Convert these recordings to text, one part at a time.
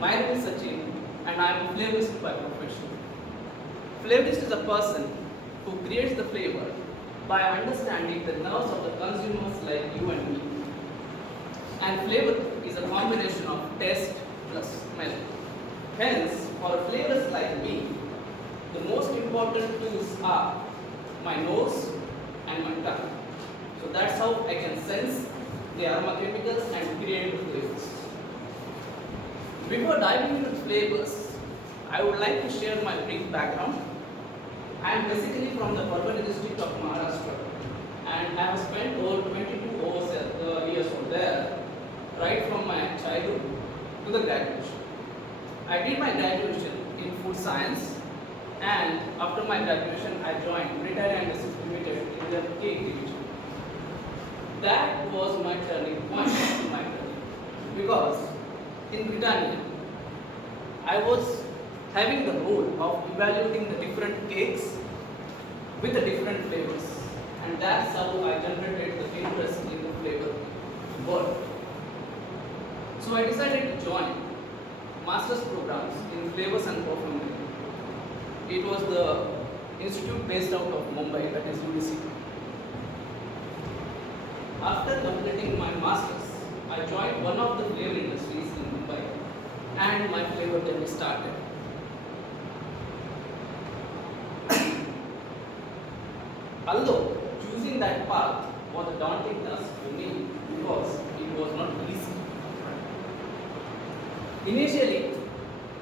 My name is Sachin and I am a flavorist by profession. Flavorist is a person who creates the flavor by understanding the nerves of the consumers like you and me. And flavor is a combination of taste plus smell. Hence, for flavors like me, the most important tools are my nose and my tongue. So that's how I can sense the aroma chemicals and create the flavors. Before diving into flavors, I would like to share my brief background. I am basically from the Parbhani district of Maharashtra and I have spent over 22 years over there, right from my childhood to the graduation. I did my graduation in food science and after my graduation I joined Britannia Industries Limited in the cake division. That was my turning point to my career because in Britannia I was having the role of evaluating the different cakes with the different flavors, and that's how I generated the interest in the flavor world. So I decided to join master's programs in flavors and perfumery. It was the institute based out of Mumbai, that is UDC. After completing my masters, I joined one of the flavor industries in Mumbai and my flavor journey started. Although choosing that path was a daunting task for me because it was not easy. Initially,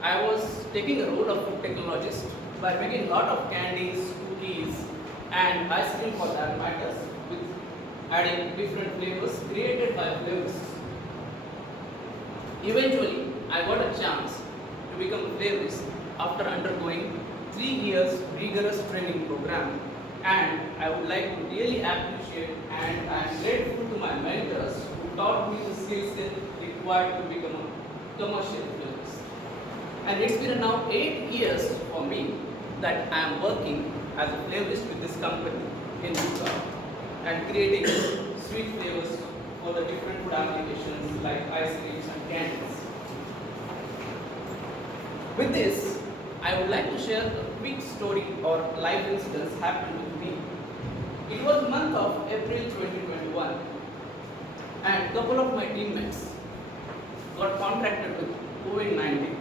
I was taking the role of food technologist by making a lot of candies, cookies, and ice cream for that matters, with adding different flavors created by flavors. Eventually, I got a chance to become a flavorist after undergoing 3 years rigorous training program, and I would like to really appreciate and I am grateful to my mentors who taught me the skills required to become a commercial flavorist. And it's been now 8 years for me that I am working as a flavorist with this company in Utah and creating sweet flavors for the different food applications like ice creams and candies. With this, I would like to share a quick story or life incidents happened with me. It was the month of April 2021 and a couple of my teammates got contracted with COVID-19.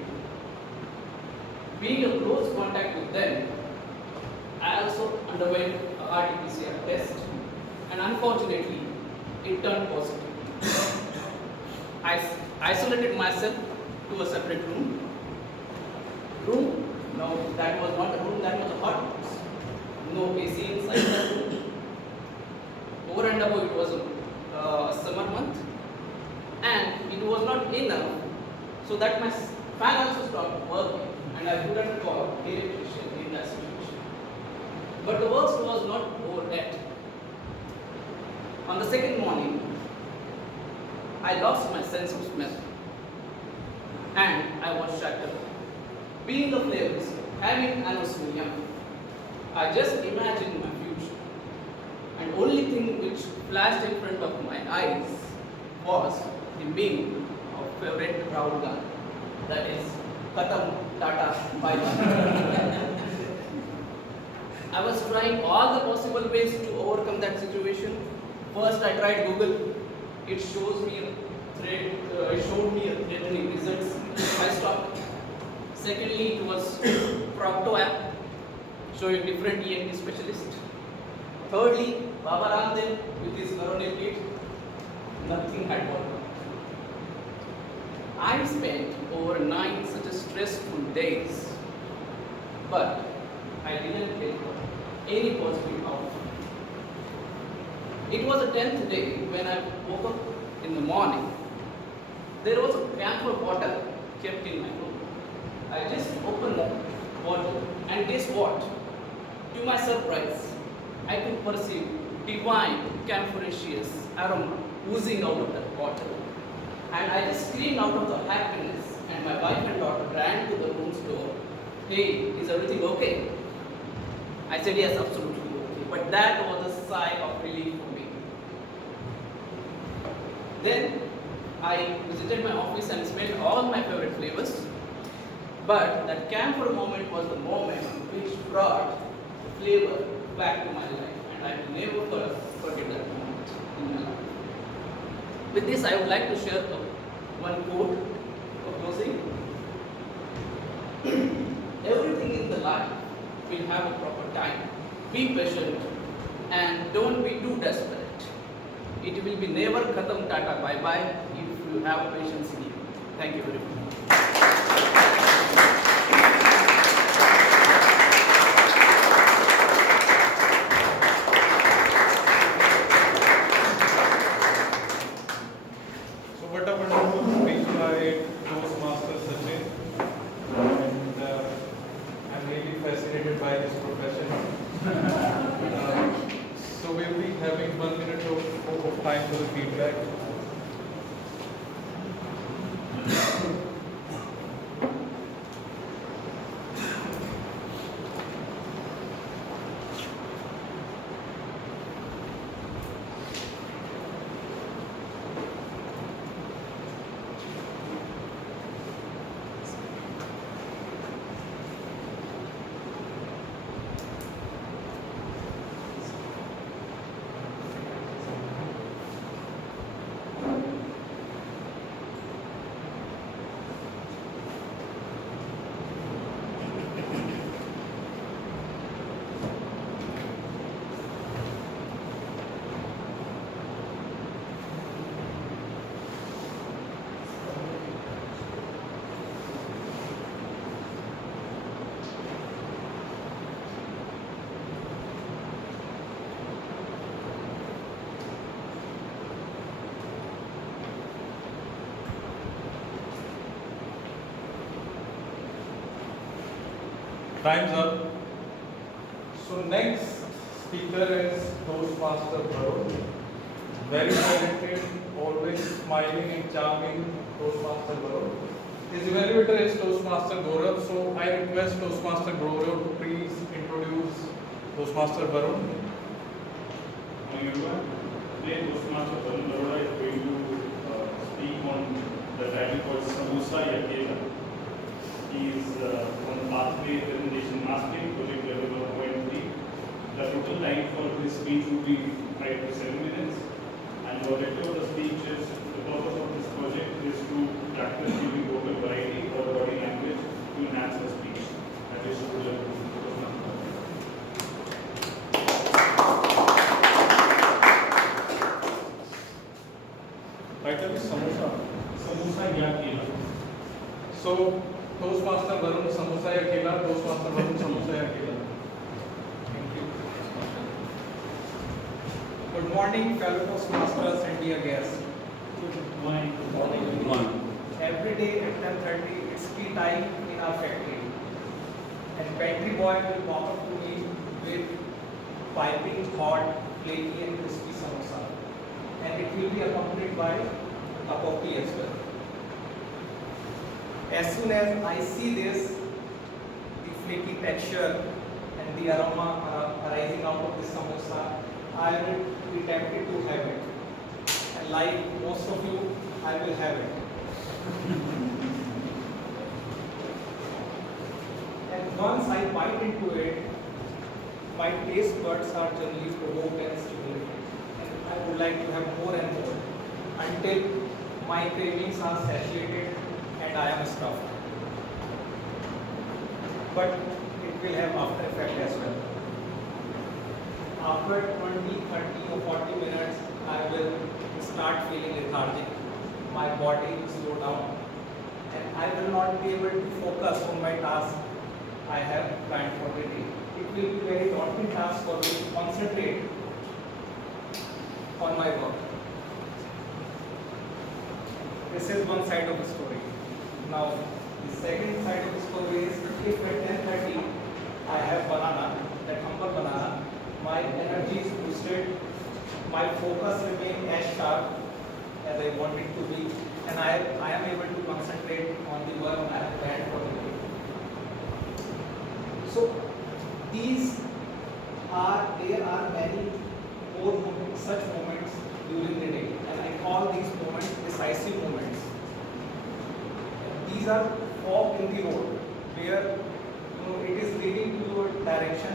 Being a close contact with them, I also underwent a RT-PCR test and unfortunately it turned positive. I isolated myself to a separate room. No, that was not a room, that was a hot box. No AC inside that room. Over and above, it was a summer month, and it was not enough, so that my fan also stopped working, and I couldn't call electrician in that situation. But the worst was not over yet. On the second morning, I lost my sense of smell, and I was shattered. Being a flavorist, having anosmia, I just imagined my future. And only thing which flashed in front of my eyes was the meme of favorite Rahul Gandhi. That is, Khatam, Tata, bye bye. I was trying all the possible ways to overcome that situation. First, I tried Google. It showed me a threatening results. I stopped. Secondly, it was Procto app showing different ENT specialists. Thirdly, Baba Ramdev with his coronary kit, nothing had worked. I spent over 9 such stressful days, but I didn't get any positive outcome. It was the 10th day when I woke up in the morning. There was a camphor bottle kept in my room. I just opened the bottle and guess what? To my surprise, I could perceive divine camphoraceous aroma oozing out of that bottle. And I just screamed out of the happiness and my wife and daughter ran to the room's door. Hey, is everything okay? I said yes, absolutely okay. But that was a sigh of relief for me. Then I visited my office and smelled all my favorite flavors But that camphor moment was the moment which brought the flavor back to my life, and I will never forget that moment in my life. With this, I would like to share one quote for closing. Everything in the life will have a proper time. Be patient and don't be too desperate. It will be never khatam tata bye bye if you have patience in you. Thank you very much. So what a wonderful speech by Toastmaster Sachin, and I'm really fascinated by this profession. So we'll be having 1 minute of time for the feedback. Time's up. So next speaker is Toastmaster Varun. Very talented, always smiling and charming Toastmaster Varun. His evaluator is Toastmaster Gaurav. So I request Toastmaster Gaurav to please introduce Toastmaster Varun. Morning everyone. Today Toastmaster Varun Baroda is going to speak on the title called Samosa Yakela. He is on the pathway presentation mastery, project level of 0.3. The total time for this speech would be 5 to 7 minutes. And the objective of the speech is, the purpose of this project is to practice using vocal variety or body language to enhance the speech. I wish to learn Title is Samosa. Samosa Yakela. So Toastmaster Varun Samosa Yakela, Toastmaster Varun Samosa Yakela. Thank you. Good morning, fellow Toastmasters and dear guests. Good morning. Good morning. Every day at 10:30, it's tea time in our factory. And pantry boy will walk up to me with piping hot, flaky and crispy samosa. And it will be accompanied by a cup of tea as well. As soon as I see this, the flaky texture and the aroma arising out of this samosa, I will be tempted to have it. And like most of you, I will have it. And once I bite into it, my taste buds are generally provoked and stimulated. And I would like to have more and more until my cravings are satiated and I am stuffed. But it will have after effect as well. After 20, 30 or 40 minutes, I will start feeling lethargic. My body will slow down and I will not be able to focus on my task I have planned for the day. It will be very daunting task for me to concentrate on my work. This is one side of the story. Now, the second side of the story is if at 10:30 I have banana, that humble banana, my energy is boosted, my focus remains as sharp as I want it to be, and I am able to concentrate on the work I have planned for the day. So, there are many more moments, such moments during the day, and I call these moments decisive moments. These are fog in the road. where it is leading to your direction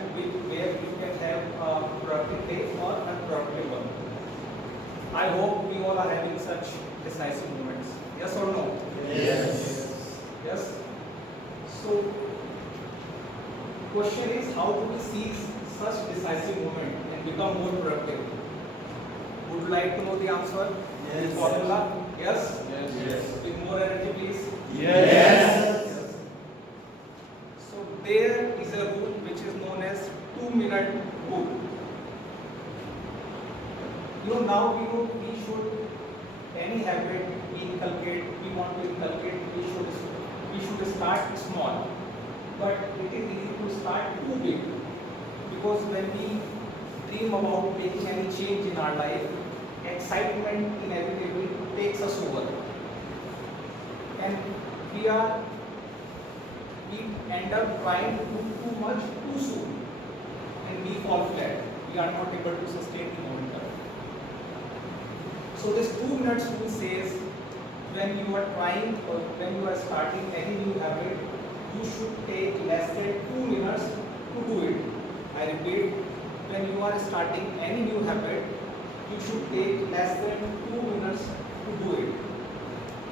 where you can have a productive day or unproductive one. I hope we all are having such decisive moments. Yes or no? Yes. Yes. So, question is, how do we seize such decisive moment and become more productive? Would you like to know the answer? Yes. Formula? Yes? Yes. With more energy, please. Yes. So there is a rule which is known as 2-minute rule. Now we should, any habit we inculcate, we want to inculcate, we should start small. But it is easy to start too big, because when we dream about making any change in our life, excitement inevitably takes us over, and we end up trying to do too much too soon, and we fall flat. We are not able to sustain the momentum. So this 2 minutes rule says, when you are trying or when you are starting any new habit, you should take less than 2 minutes to do it. I repeat, when you are starting any new habit, you should take less than 2 minutes to do it.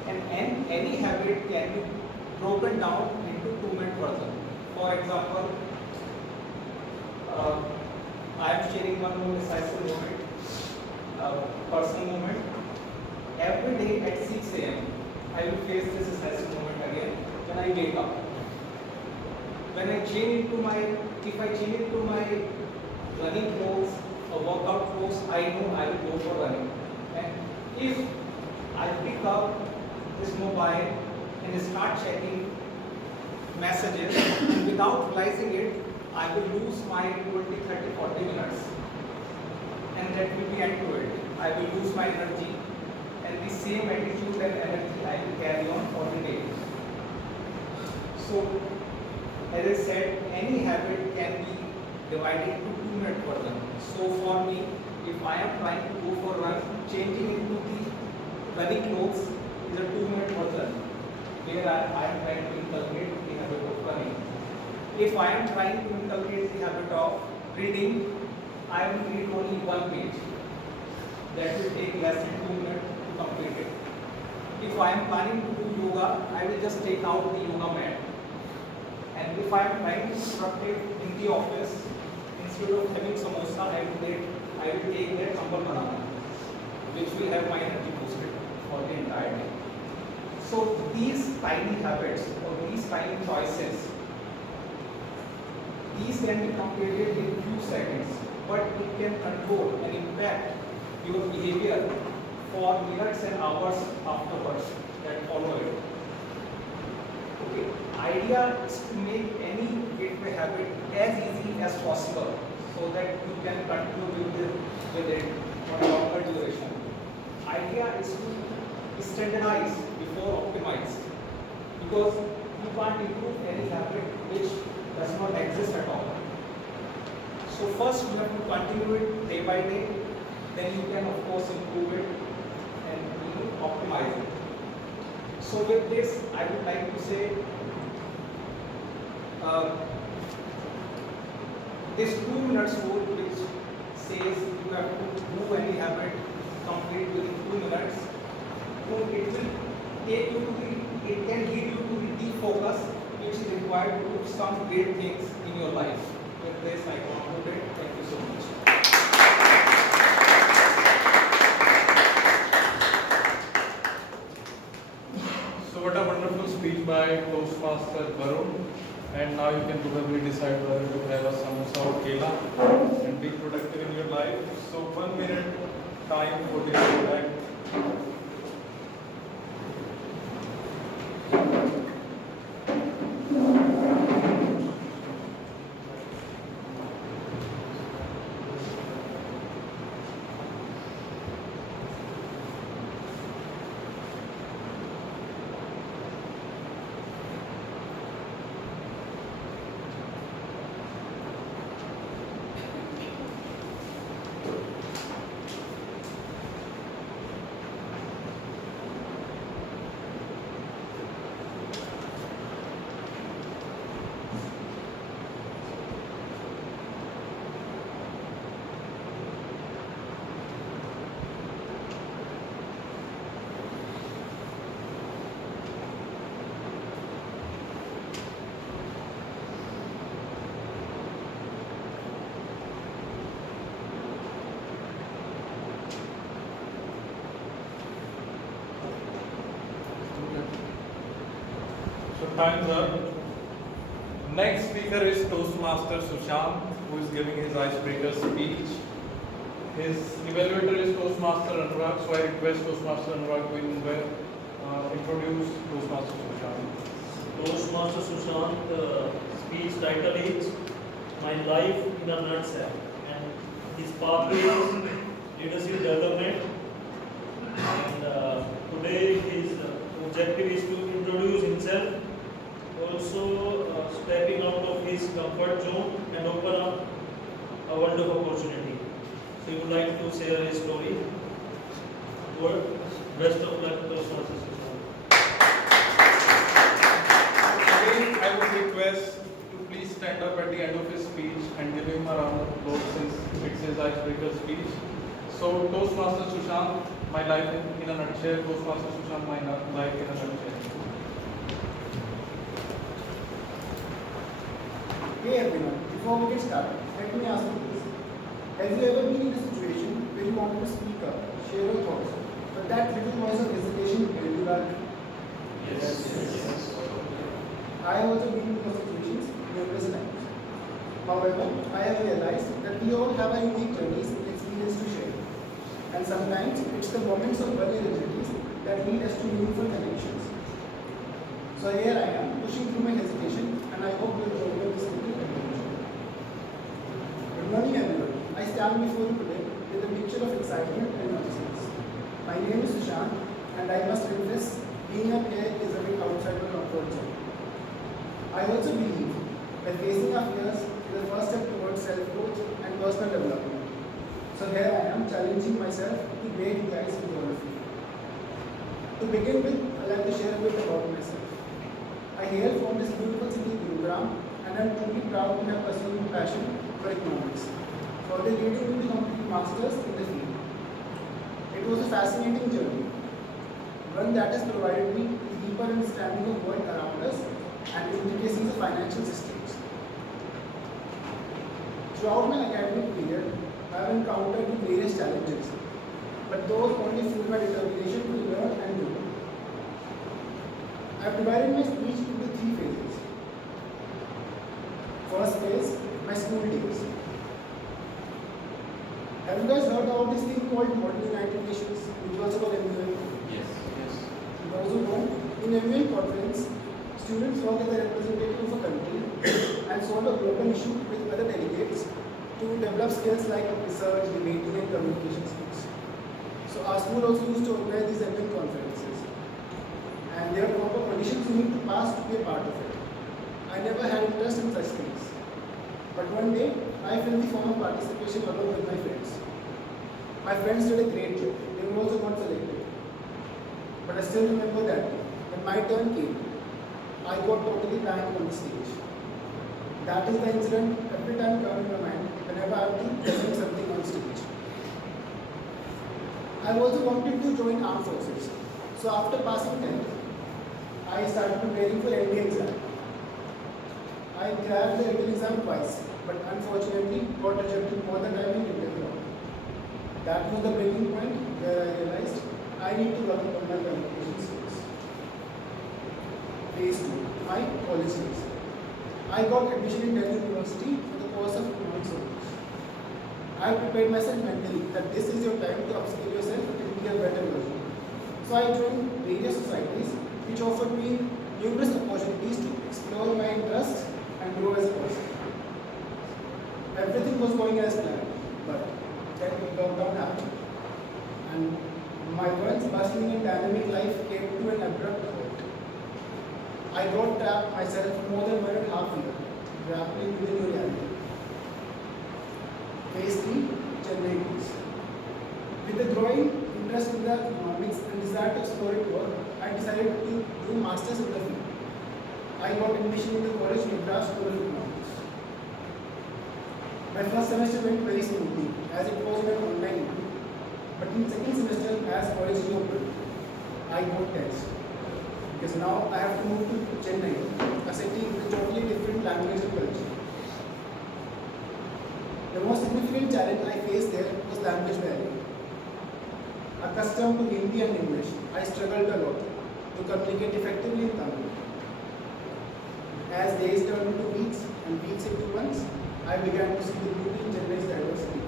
And any habit can be broken down into 2-minute version. For example, I am sharing one more decisive moment, personal moment. Every day at 6 a.m., I will face this decisive moment again when I wake up. When I change into my running clothes or workout clothes, I know I will go for running. And if I pick up this mobile and start checking messages, without realizing it, I will lose my 20, 30, 40 minutes. And that will be end to it. I will lose my energy, and the same attitude and energy I will carry on for the day. So, as I said, any habit can be divided into 2-minute version. So for me, if I am trying to go for run, changing into the running clothes is a 2-minute version, where I am trying to inculcate the habit of running. If I am trying to inculcate the habit of reading, I will read only 1 page. That will take less than 2 minutes to complete it. If I am planning to do yoga, I will just take out the yoga mat. And if I am trying to be productive in the office, instead of having samosa, I will take that humble banana, which will have my energy boosted for the entire day. So these tiny habits or these tiny choices, these can be completed in few seconds, but it can control and impact your behavior for minutes and hours afterwards that follow it. Okay. Idea is to make any gateway habit as easy as possible, so that you can continue with it for a longer duration. Idea is to standardize before optimize, because you can't improve any habit which does not exist at all. So first you have to continue it day by day, then you can of course improve it and optimize it. So with this, I would like to say, this 2 minutes rule, which says you have to do any habit complete within 2 minutes, it can lead you to the deep focus which is required to do some great things in your life. With this, I conclude it. Thank you so much. So what a wonderful speech by Toastmaster Varun. And now you can probably decide whether to have a samosa or kela and be productive in your life. So 1 minute time for the feedback. time's up. Next speaker is Toastmaster Sushant, who is giving his icebreaker speech. His evaluator is Toastmaster Anurag, so I request Toastmaster Anurag to introduce Toastmaster Sushant. Toastmaster Sushant speech title is My Life in a Nutshell, and his pathway is leadership development. And today his objective is to introduce himself, also stepping out of his comfort zone and open up a world of opportunity. So he would like to share his story. Word, best of luck, Toastmaster Sushant. Again, I would request to please stand up at the end of his speech and give him a round of applause since it's his icebreaker speech. So, Toastmaster Sushant, my life in a nutshell. Toastmaster Sushant, my life in a nutshell. Hey everyone, before we get started, let me ask you this. Have you ever been in a situation where you wanted to speak up, share your thoughts, but that little voice of hesitation held you back? Yes. I have also been in those situations numerous times. However, I have realized that we all have our unique journeys and experience to share. And sometimes it's the moments of vulnerabilities that lead us to meaningful connections. So here I am, pushing through my hesitation, and I hope you'll enjoy this little conversation. Good morning everyone. I stand before you today with a mixture of excitement and nervousness. My name is Sushant, and I must confess, being up here is a bit outside my comfort zone. I also believe that facing our fears is the first step towards self-growth and personal development. So here I am challenging myself to break the ice with all of you. To begin with, I'd like to share a bit about myself. I hail from this beautiful city, Gurugram, and I'm truly proud to have pursued my passion for economics, further leading me to complete masters in the field. It was a fascinating journey, one that has provided me with deeper understanding of the world around us and the intricacies of financial systems. Throughout my academic period, I have encountered various challenges, but those only fuel my determination to learn and grow. I have divided my speech into 3 phases. First phase, my school days. Have you guys heard about this thing called Model United Nations, which is also called MUN? Yes. Those who don't, in MUN conference, students work as a representative of a country and solve a global issue with other delegates to develop skills like research, debating, and communication skills. So our school also used to organize these MUN conferences, and there are proper conditions you need to pass to be a part of it. I never had interest in such things, but one day I felt the form of participation along with my friends. My friends did a great job. They were also not selected, but I still remember that day. When my turn came, I got totally banged on the stage. That is the incident every time comes in my mind whenever I have to present something on stage. I also wanted to join armed forces. So after passing 10th, I started preparing for ND exam. I cracked the written exam twice, but unfortunately got rejected more than time in interview. That was the breaking point where I realized I need to work on my communication skills. Phase 2, my college days. I got admission in Delhi University for the course of economics honors. I prepared myself mentally that this is your time to upskill yourself and be a better version. So I joined various societies which offered me numerous opportunities to explore my interests and grow as a person. Everything was going as planned, but then lockdown happened, and my once bustling and dynamic life came to an abrupt halt. I got trapped myself for more than 1.5 years, grappling with the new reality. Phase 3, Chennai days. With the growing interest in the economics and desire to explore it work, I decided to do masters in the field. I got admission in the College Madras School of Economics. My first semester went very smoothly as it was an online degree. But in second semester, as college reopened, I got tense because now I have to move to Chennai, a city with a totally different language and culture. The most significant challenge I faced there was language barrier. Accustomed to Hindi and English, I struggled a lot to communicate effectively in Tamil. As days turned into weeks and weeks into months, I began to see the beauty in Chennai's diversity,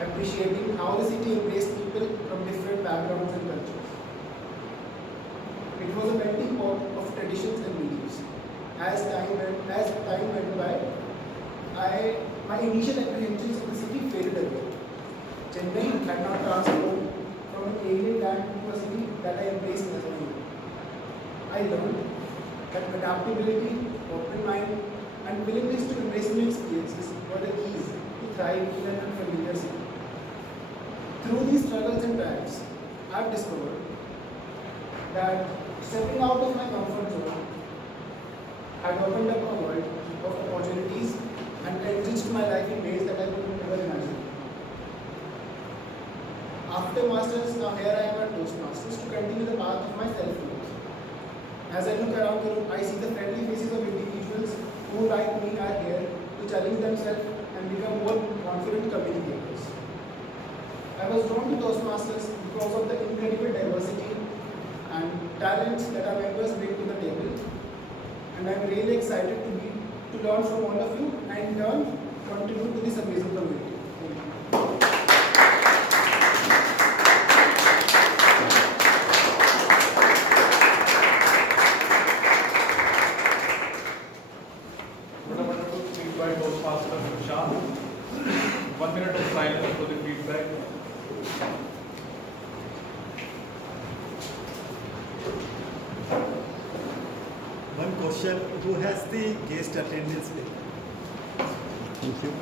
appreciating how the city embraced people from different backgrounds and cultures. It was a melting pot of traditions and beliefs. As time went by, my initial apprehensions of the city faded away. Chennai had not transformed from an alien land to a city that I embraced as my own. I learned that adaptability, open mind, and willingness to embrace new experiences were the keys to thrive in an unfamiliar city. Through these struggles and triumphs, I've discovered that stepping out of my comfort zone had opened up a world of opportunities and enriched my life in ways that I could never imagine. After Masters, now here I am at Toastmasters to continue the path of my self-growth. As I look around the room, I see the friendly faces of individuals who, like me, are here to challenge themselves and become more confident communicators. I was drawn to Toastmasters because of the incredible diversity and talents that our members bring to the table. And I'm really excited to learn from all of you and in turn contribute to this amazing community. Thank you. What a wonderful speech by Toastmaster Sushant. 1 minute of silence for the feedback. One question, who has the guest attendance with? Thank you.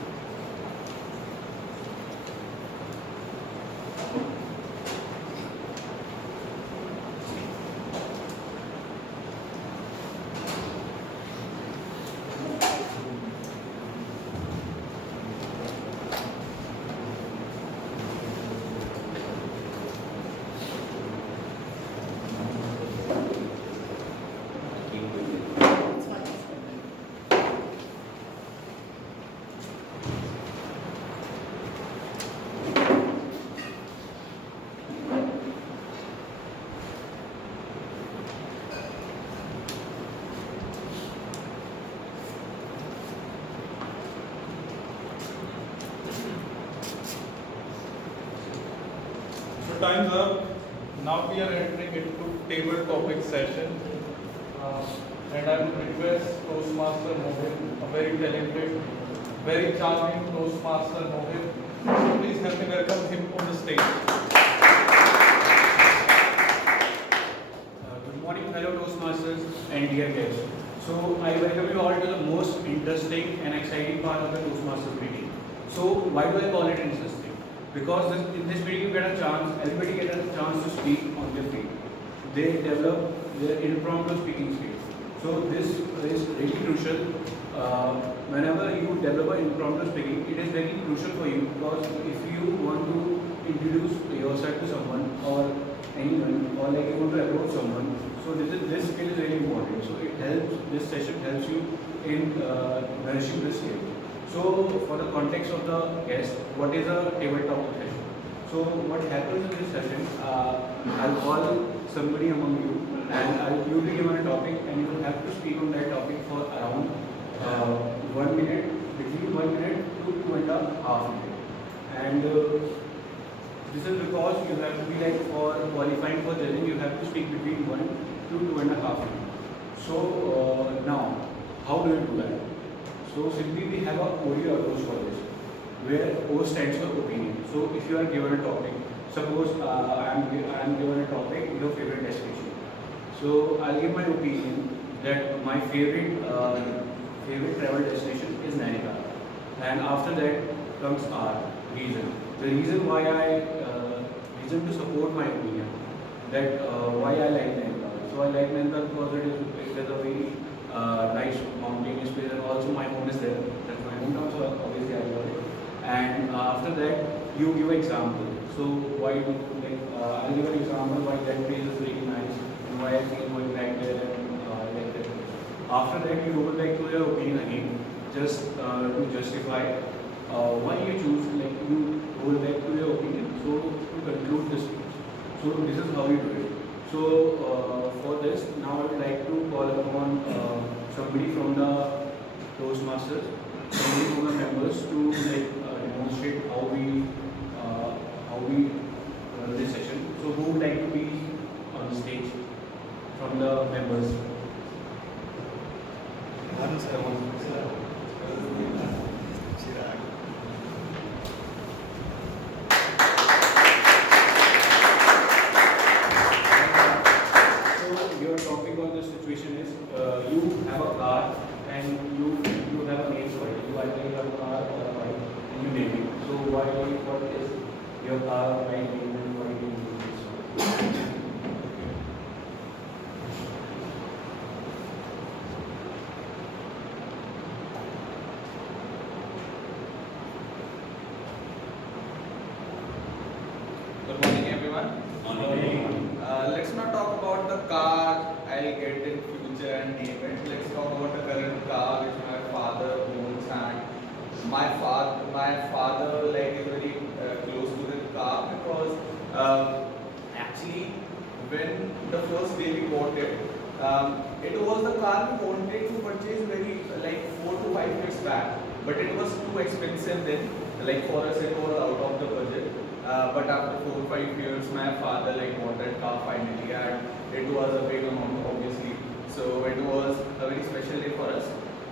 So time's up. Now we are entering into table topic session. And I would request Toastmaster Mohit, a very talented, very charming Toastmaster Mohit. So please help me welcome him on the stage. Good morning, fellow Toastmasters and dear guests. So, I welcome you all to the most interesting and exciting part of the Toastmasters meeting. So, why do I call it interesting? Because in this meeting you get a chance, everybody gets a chance to speak on their feet. They develop their impromptu speaking skills. So, this is really crucial. Whenever you develop an impromptu speaking, it is very crucial for you because if you want to introduce yourself to someone or anyone, or like you want to approach someone, so this skill is really important. So it helps. This session helps you in nourishing this skill. So for the context of the guest, what is a tabletop session? So what happens in this session? I'll call somebody among you, and you'll be given a topic, and you will have to speak on that topic for around 1 minute, between 1 minute to 2.5 minutes. And this is because you have to be like for qualifying for judging, you have to speak between 1 to 2.5 minutes. So now, how do you do that? So simply we have a ODO approach for this, where O stands for opinion. So if you are given a topic, suppose I am given a topic, your favorite destination. So I'll give my opinion that my favorite travel destination is Nainital. And after that comes our reason. The reason why reason to support my opinion, that why I like Nainital. So I like Nainital because it is a very nice mountainous place, and also my home is there. That's my hometown, so obviously I love it. And after that, you give example. So why I'll give an example why that place is really nice and why I feel going back there and like that. After that, you go back to your opinion again, just to justify why you choose. Like you go back to your opinion. So to conclude this speech. So this is how you do it. So for this, now I would like to call upon somebody from the Toastmasters, somebody from the members to like demonstrate how we run this session. So who would like to be on the stage from the members? So your topic on the situation is you have a car and you have a name for it. You either have a car or a bike and you name it. So what is your car or bike name and why do you use this one? Good morning, everyone. Let's not talk about the car I'll get in future and name it. Let's talk about the current car which my father owns, and my father like is very close to the car because actually when the first day we bought it, it was the car we wanted to purchase very like 4 to 5 years back, but it was too expensive then. Like for us, it was out of the budget. But after 4 or 5 years, my father like bought that car finally, and it was a big amount, obviously. So it was a very special day for us.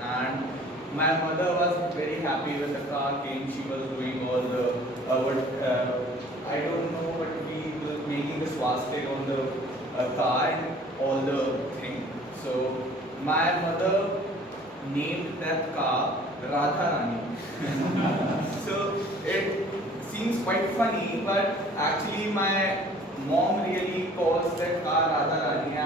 And my mother was very happy when the car came. She was doing all the I don't know, but we were making the swastika on the car and all the thing. So my mother named that car Radharani. So it seems quite funny, but actually my mom really calls that car Radharani,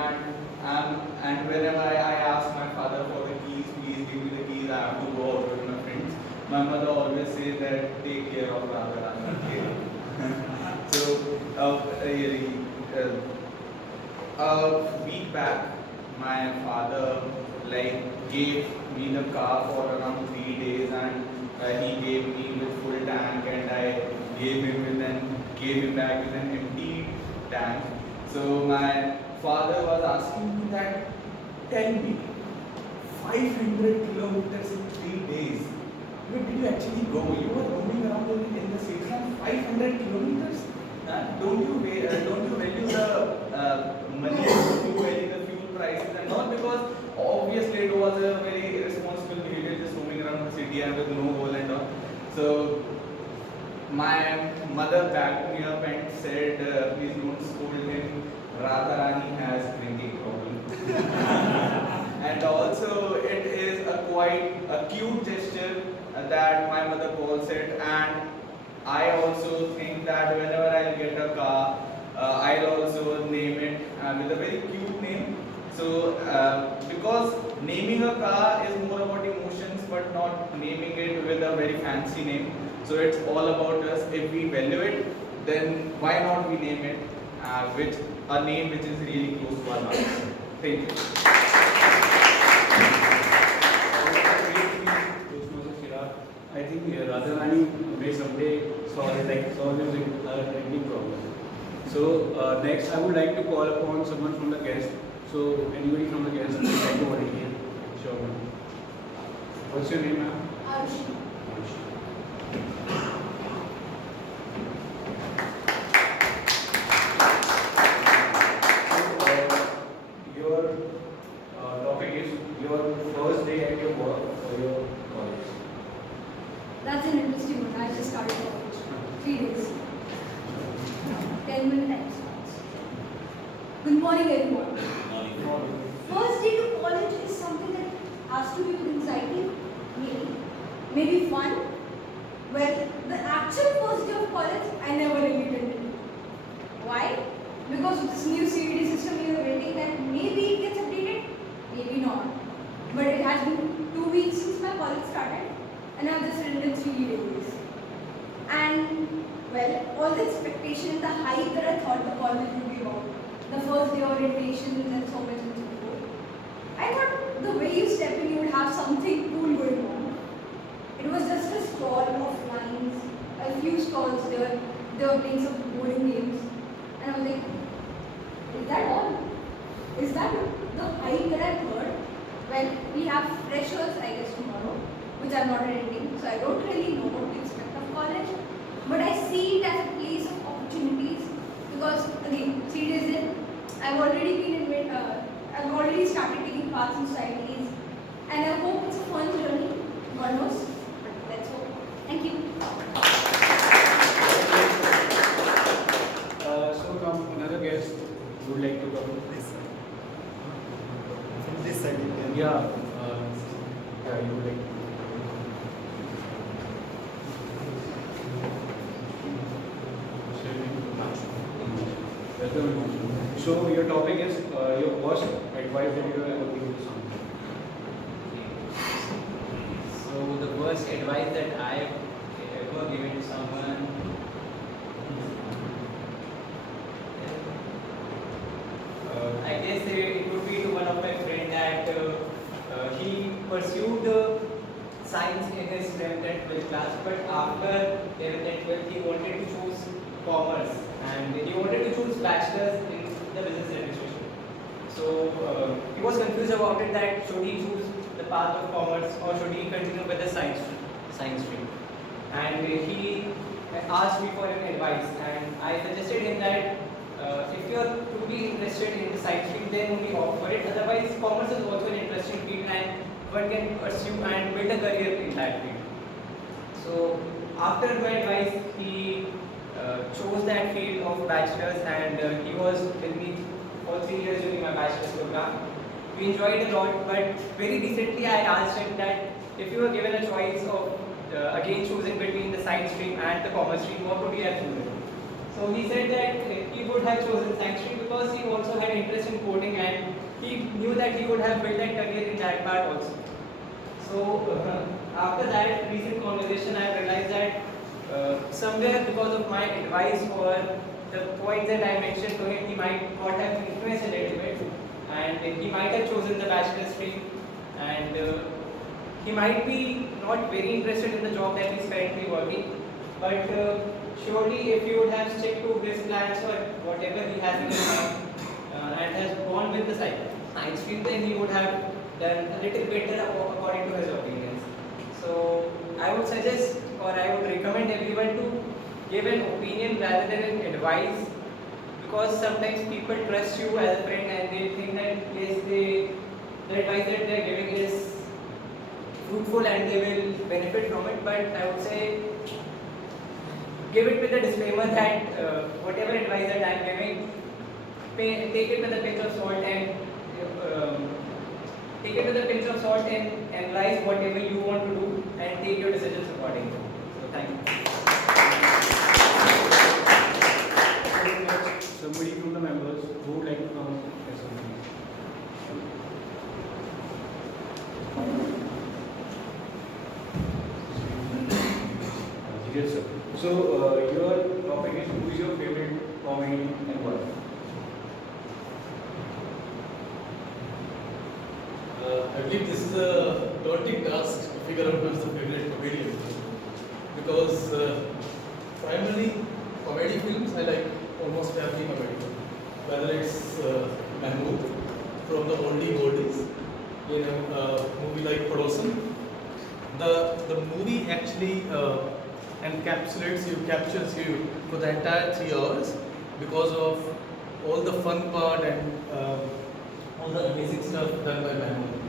and whenever I ask my father for the keys, please give me the keys, I have to go out with my friends, my mother always says that take care of Radharani. So really, a week back, my father like gave me the car for around 3 days, and he gave me with full tank, and I gave him back with an empty tank. So my father was asking me that, tell me, 500 kilometers in 3 days. Where did you actually go? You were roaming around in the city and 500 kilometers? Don't you value the money? Don't you value the fuel prices and all? Because obviously it was a very irresponsible behavior, just roaming around the city and with no goal and all. So my mother backed me up and said, please don't scold him. Radharani has drinking problem. And also it is a quite a cute gesture that my mother calls it, and I also think that whenever I'll get a car, I'll also name it with a very cute name. So because naming a car is more about emotions, but not naming it with a very fancy name. So it's all about us. If we value it, then why not we name it with a name which is really close to our hearts. Thank you. I think Radharani may someday solve his drinking problem. So next, I would like to call upon someone from the guest. So anybody from the guest would like to volunteer? Sure. What's your name, ma'am? Arushi. Your topic is your first day at your work or your college. That's an interesting one. I just started college. 3 days. 10-minute time slots. Good morning, everyone. First day to college is something that has to do with anxiety, maybe fun. Well, the actual first day of college, I never really attended. Why? Because of this new CBD system we are waiting that maybe it gets updated, maybe not. But it has been 2 weeks since my college started, and I've just attended 3 days. And well, all the expectation and the hype that I thought the college would be about, the first day orientation and so much and so forth. I thought the way you step in, you would have something cool going on. It was just a stall of lines, a few stalls there. They were playing some boarding games, and I was like, is that all? Is that the hype that I've heard? Well, we we have freshers, I guess, tomorrow, which I'm not attending, so I don't really know what to expect of college. But I see it as a place of opportunities because, again, 3 days in, I've already started taking parts in societies, and I hope it's a fun journey. God knows, but let's hope. Thank you. So now another guest would like to come. Please, sir. From this side, you can. Yeah, you would like to. So your topic is your worst advice that you have ever given to someone. So the worst advice that I've ever given to someone, I guess it would be to one of my friends that he pursued science in his 11th and 12th class, but after 11th and 12th he wanted to choose commerce and he wanted to choose bachelor's in the business administration. So he was confused about it that should he choose the path of commerce or should he continue with the science stream. And he asked me for an advice and I suggested him that if you are truly interested in the science stream then only opt for it. Otherwise commerce is also an interesting field and one can pursue and build a career in that field. So after my advice he chose that field of bachelor's and he was with me for 3 years during my bachelor's program. We enjoyed a lot, but very recently I asked him that if you were given a choice of again choosing between the science stream and the commerce stream, what would you have chosen? So he said that he would have chosen science stream because he also had interest in coding and he knew that he would have built a career in that part also. So after that recent conversation, I realized that somewhere because of my advice or the points that I mentioned to him, he might not have influenced a little bit and he might have chosen the bachelor stream and he might be not very interested in the job that he is currently working, but surely if he would have stick to his plans or whatever he has in his mind and has gone with the science stream, then he would have done a little better according to his opinions. So I would suggest or I would recommend everyone to give an opinion rather than an advice, because sometimes people trust you as a friend and they think that yes, the advice that they are giving is fruitful and they will benefit from it, but I would say give it with a disclaimer that whatever advice that I am giving, take it with a pinch of salt and analyze whatever you want to do and take your decisions accordingly. So thank you. Somebody from the members who would like to come as something. Yes, sir. So your topic is who is your favorite comedian and why? I believe this is a daunting task to figure out who is the favorite comedian, because primarily comedy films I like almost every comedy film, whether it's Mahmood from the oldie goldies, movie like Padosan. The movie actually encapsulates you, captures you for the entire 3 hours because of all the fun part and all the amazing stuff done by Mahmood.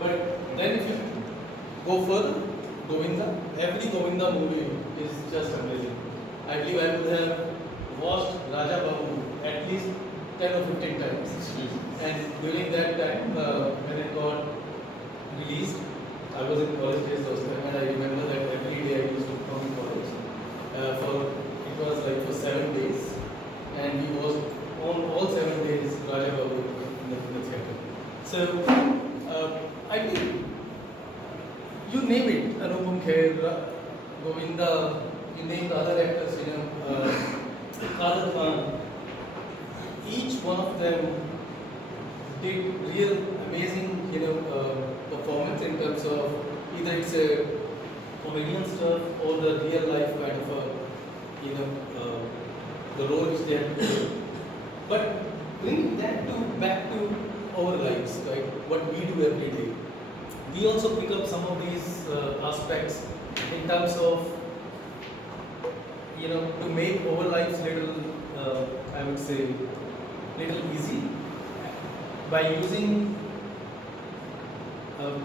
But then if you go further, Govinda, every Govinda movie is just amazing. I believe I would have watched Raja Babu at least 10 or 15 times. And during that time, when it got released, I was in college days those time, and I remember that every day I used to come to college. It was like for 7 days, and he was on all 7 days Raja Babu in the theatre. So I think you name it, Anupam Kher, Govinda, you name the other actors, Kader Khan. Each one of them did real amazing, performance in terms of either it's a comedian stuff or the real life kind of the role which they have to play. But bringing that back to our lives, right? What we do every day. we also pick up some of these aspects in terms of, to make our lives little, I would say, little easy by using, I'm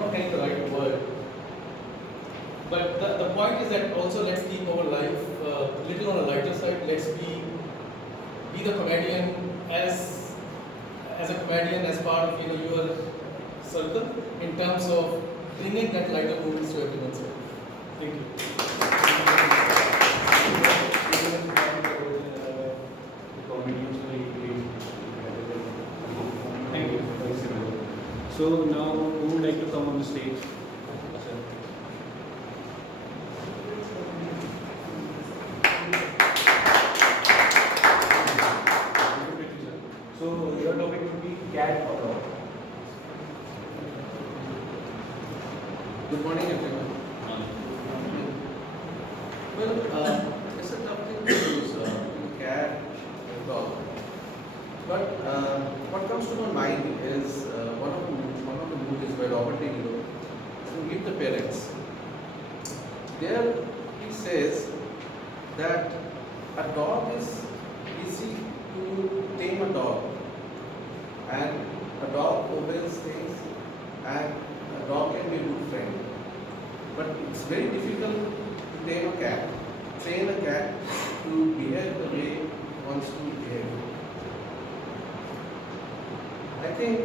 not getting the right word, but the point is that also let's keep our life little on a lighter side. Let's be the comedian as a comedian, as part of your circle, in terms of bringing that lighter moments to everyone's life. Thank you. Thank you. So now, who would like to come on the stage? Sir. So your topic would be cat or dog. Good morning, everyone. Well, it's a tough thing to choose, cat or dog. But what comes to my mind is one of the movies by Robert De Niro, Meet the Parents. There he says that a dog is easy to tame a dog, and a dog obeys things, and a dog can be a good friend. But it's very difficult to tame a cat, train a cat to behave the way it wants to behave. I think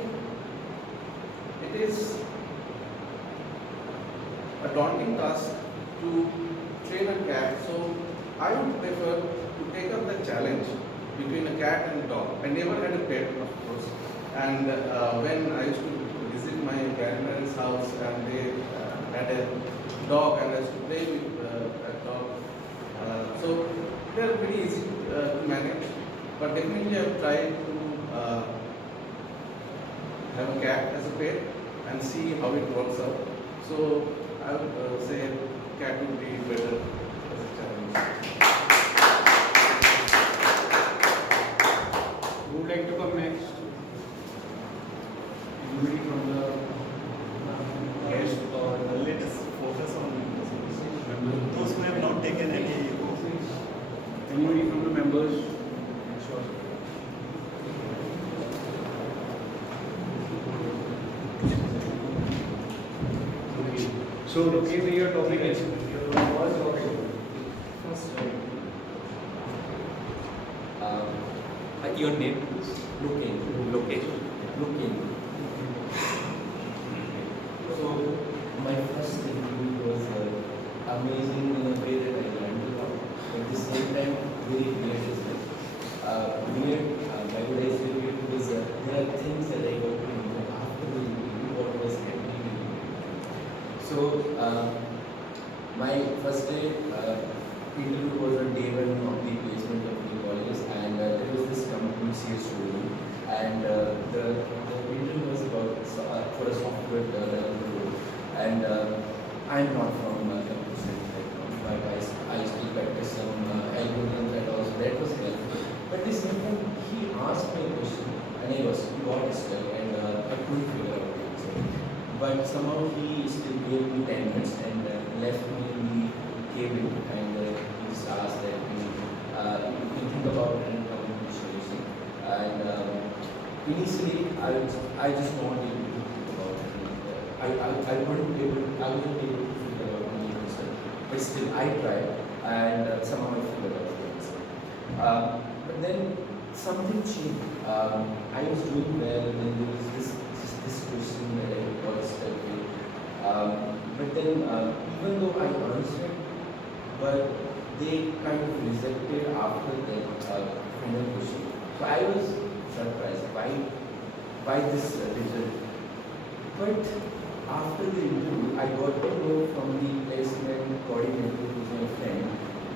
it is a daunting task to train a cat, so I would prefer to take up the challenge between a cat and a dog. I never had a pet, of course, and when I used to visit my grandparents' house and they had a dog and I used to play with that dog, so they are pretty easy to manage, but definitely I would try to have a cat as a pet and see how it works out. So I would say cat would be better as a challenge. Who would like to come next? Anybody from the Yes, let us focus on those who have not taken any. Anybody from the members? Sure. So, Lokesh, your topic is your name is Lokesh. So my first interview was amazing in a way that I learned a lot. At the same time, very weird as well. Weird, why would I say weird? Because there are things that I got to know after the interview, what was happening in the interview. So my first day interview was on day one of the placement of the colleges, and there was this company CS role, and the interview was about for a software developer role, and I'm not from computer science background, but I still practice some algorithms and also that was helpful. But this time he asked me a question, and I was got stuck, and I couldn't figure out the answer. But somehow he still gave me 10 minutes and left me in the cabin, and he just asked that you think about it and come up with a solution. And initially, I just wanted to think about it. I wasn't able to figure out the answer, but still I tried, and somehow I figured out the answer. But then something changed. I was doing well, and then there was this question that I got stuck with. But then, even though I answered, but they kind of rejected after that final question. So I was surprised why this result. But after the interview, I got to know from the placement coordinator, who is my friend,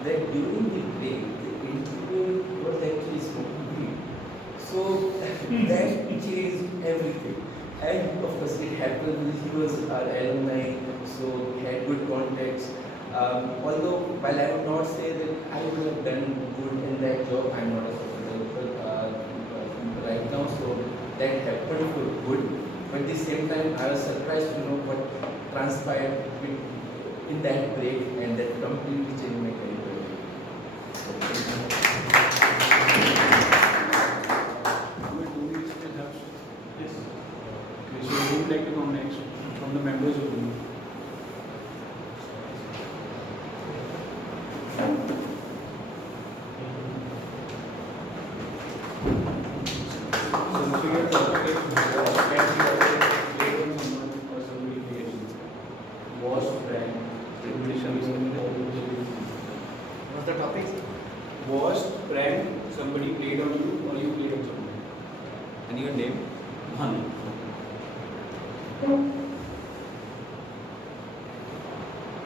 that during the break, the interviewer was actually smoking weed. So that changed everything. And of course, it happened. He was our alumni, so he had good contacts. Although, while I would not say that I would have done good in that job, I'm not a software developer right now, so that happened for good. but at the same time, I was surprised to know what transpired in that break, and that completely changed my career. Yes. Okay, so who would like to come next from the members of the group? So your topic is was prank. What's the topic? Was prank somebody played on you or you played on somebody? And your name? Bhanu.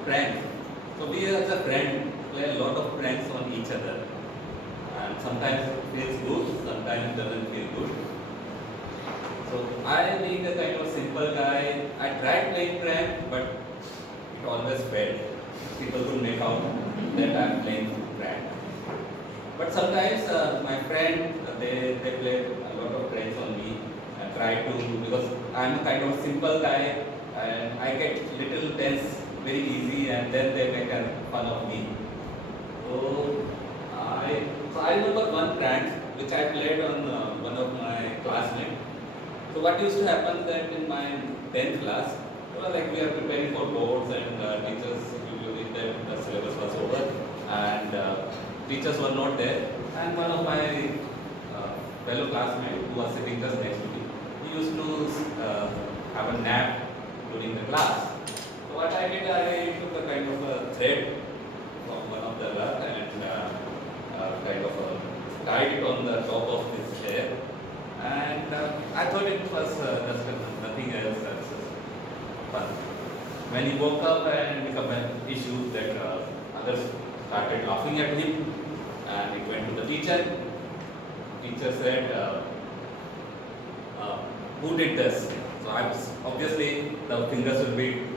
Prank. So we as a friend play a lot of pranks on each other. And sometimes it feels good, sometimes it doesn't feel good. So I being a kind of simple guy, I tried playing prank, but it always failed. People could make out that I'm playing prank. But sometimes my friend, they play a lot of pranks on me. I try to, because I'm a kind of simple guy and I get little tense very easy and then they make fun of me. So I remember one prank which I played on one of my classmates. So what used to happen that in my 10th class, like we are preparing for boards and teachers usually the syllabus was over and teachers were not there, and one of my fellow classmates who was sitting just next to me, he used to have a nap during the class. So what I did, I took a kind of a thread from one of the rug and kind of tied it on the top of his chair, and I thought it was just nothing else. Fun. When he woke up and became an issue that others started laughing at him, and he went to the teacher. Teacher said, "Who did this?" So I was obviously the fingers will be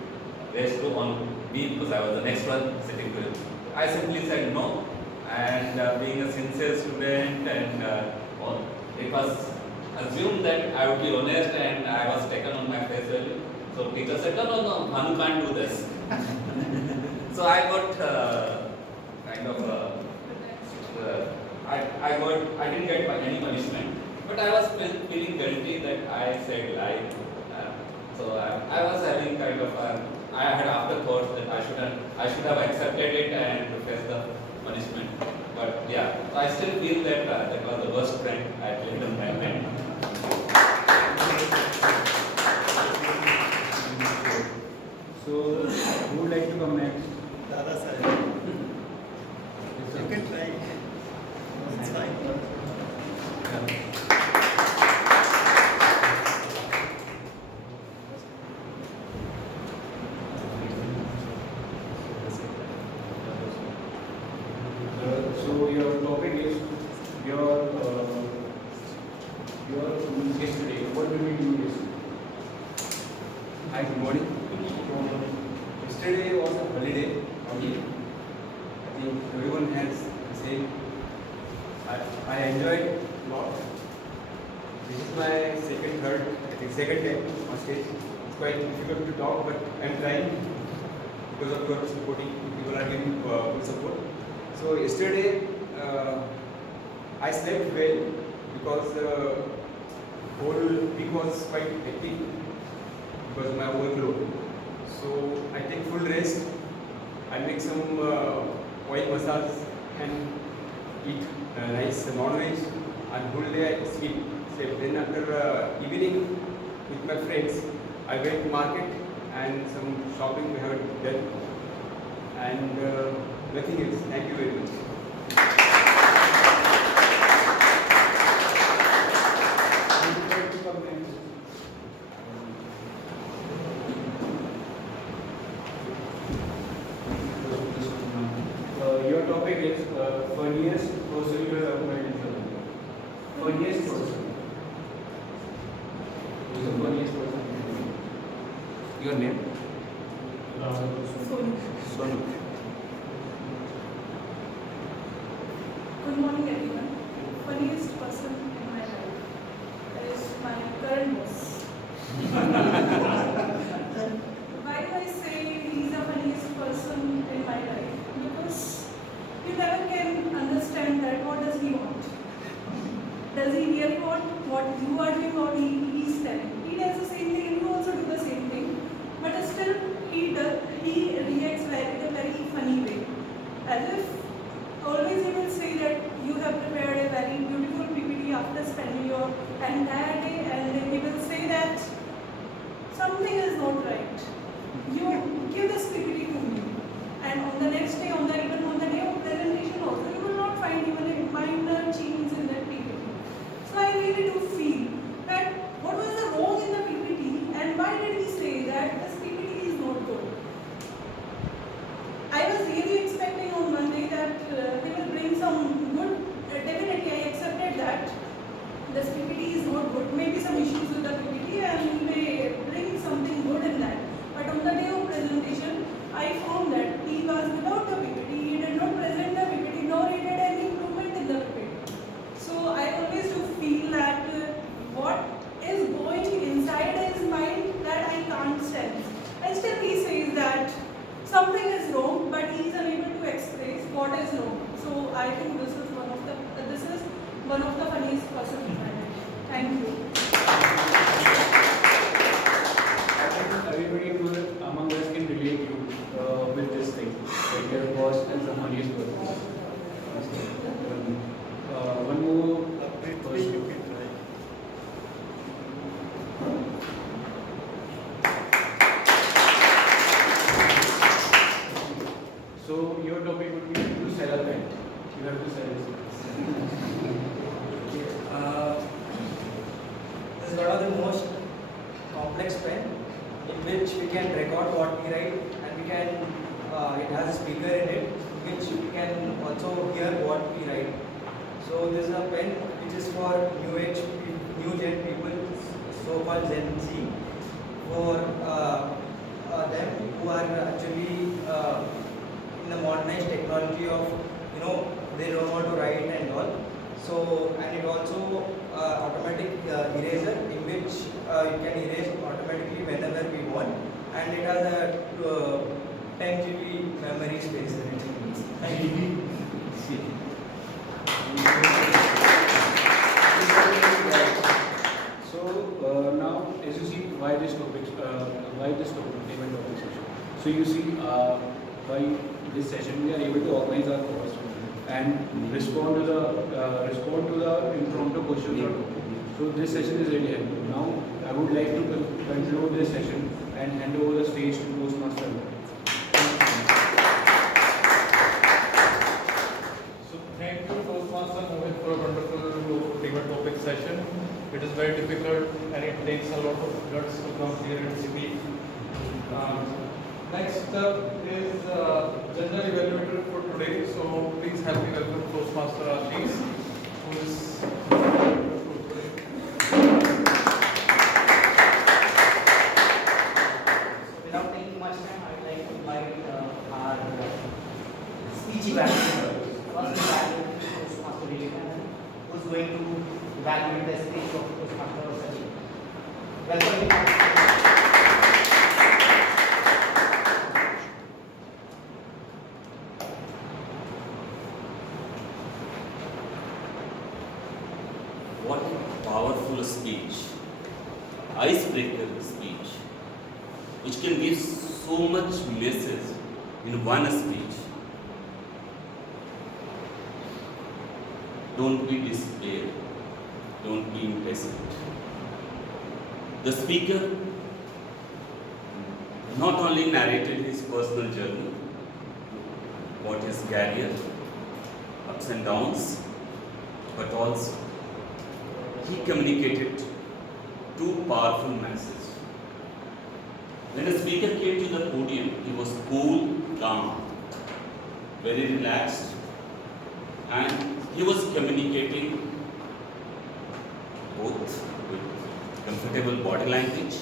raised to on me because I was the next one sitting to him. I simply said no, and being a sincere student, and it was assumed that I would be honest, and I was taken on my face value. So teacher said, no, Bhanu can't do this. So I got kind of, I didn't get any punishment, but I was feeling guilty that I said lie. So I was having kind of, I had afterthoughts that I should have accepted it and faced the punishment. But yeah, so I still feel that that was the worst prank I played in my life. So, who would like to come next? Dada sir. You can try. It's fine. So your topic is your yesterday. What did we do yesterday? Hi, good morning. Yesterday was a holiday for me. I think everyone has the same. I enjoyed a lot. This is my second time on stage. It's quite difficult to talk, but I'm trying because of your supporting. People are giving good support. So yesterday I slept well because the whole week was quite hectic because of my workload. So I take full rest. I make some oil massage and eat nice non-veg, and whole day I sleep. Then after evening with my friends, I went to market and some shopping we have done, and nothing else. Thank you very much. Your topic is funniest person you have ever met in your life. Funniest person. Who is the funniest person? Your name? Sonu. Sonu. Good morning, everyone. Funniest person in my life is my current boss. Why do I say he's the funniest person in my life? Because you never can understand that what does he want. Does he really want what you are doing or he's telling? He does the same thing and you also do the same thing. But still he reacts in a very funny way. As if always he will say that you have prepared a very beautiful PPT after spending your entire day, and then he will say that something is not right. You give this PPT to me, and on the next day, even on the day of presentation also, you will not find even a minor change in that PPT. So I really do feel that what was the wrong in the PPT, and why did he say that this PPT is not good? I was really expecting on Monday that he will bring some good. Definitely, I accepted that this PPT is not good. Maybe some issues with the PPT, and he may bring something good in that. But on the day of presentation, I found that he was without the PPT. He did not present the PPT, nor he did any improvement in the PPT. So I always do feel that what is going inside his mind that I can't sense. And still he says that something is wrong, but he is unable to express what is wrong. So I think this is one of the funniest person in my life. Thank you. I think everybody among us can relate you with this thing. Like your boss is the funniest person. One more person. So your topic would be to sell a pet. You have to sell it. This is one of the most complex pen in which we can record what we write, and we can it has a speaker in it which we can also hear what we write. So this is a pen which is for new gen people, so called Gen Z, for them who are actually in the modernized technology of they don't want to write and all. So, and it also automatic eraser in which you can erase automatically whenever we want, and it has a 10 GB memory space in it. Thank you. So now, as you see, why this topic payment topic session. So you see, by this session we are able to organize our course and respond to the impromptu questions. So this session is really helpful. Now I would like to conclude this session and hand over the stage to Toastmaster. So thank you, Toastmaster, Mohit, for a wonderful payment topic session. It is very difficult and it takes a lot of guts to come here and speak. Next up is general evaluator for today. So please help me welcome Toastmaster Ashish, who is Without taking much time, I would like to invite our speech evaluator, first evaluator, Toastmaster Vivekanand, who is going to evaluate the speech of Toastmaster Sachin. Welcome. What a powerful speech, icebreaker speech, which can give so much message in one speech. Don't be despair, don't be impatient. The speaker not only narrated his personal journey, what his career, ups and downs, but also he communicated two powerful messages. When the speaker came to the podium, he was cool, calm, very relaxed, and he was communicating both with comfortable body language.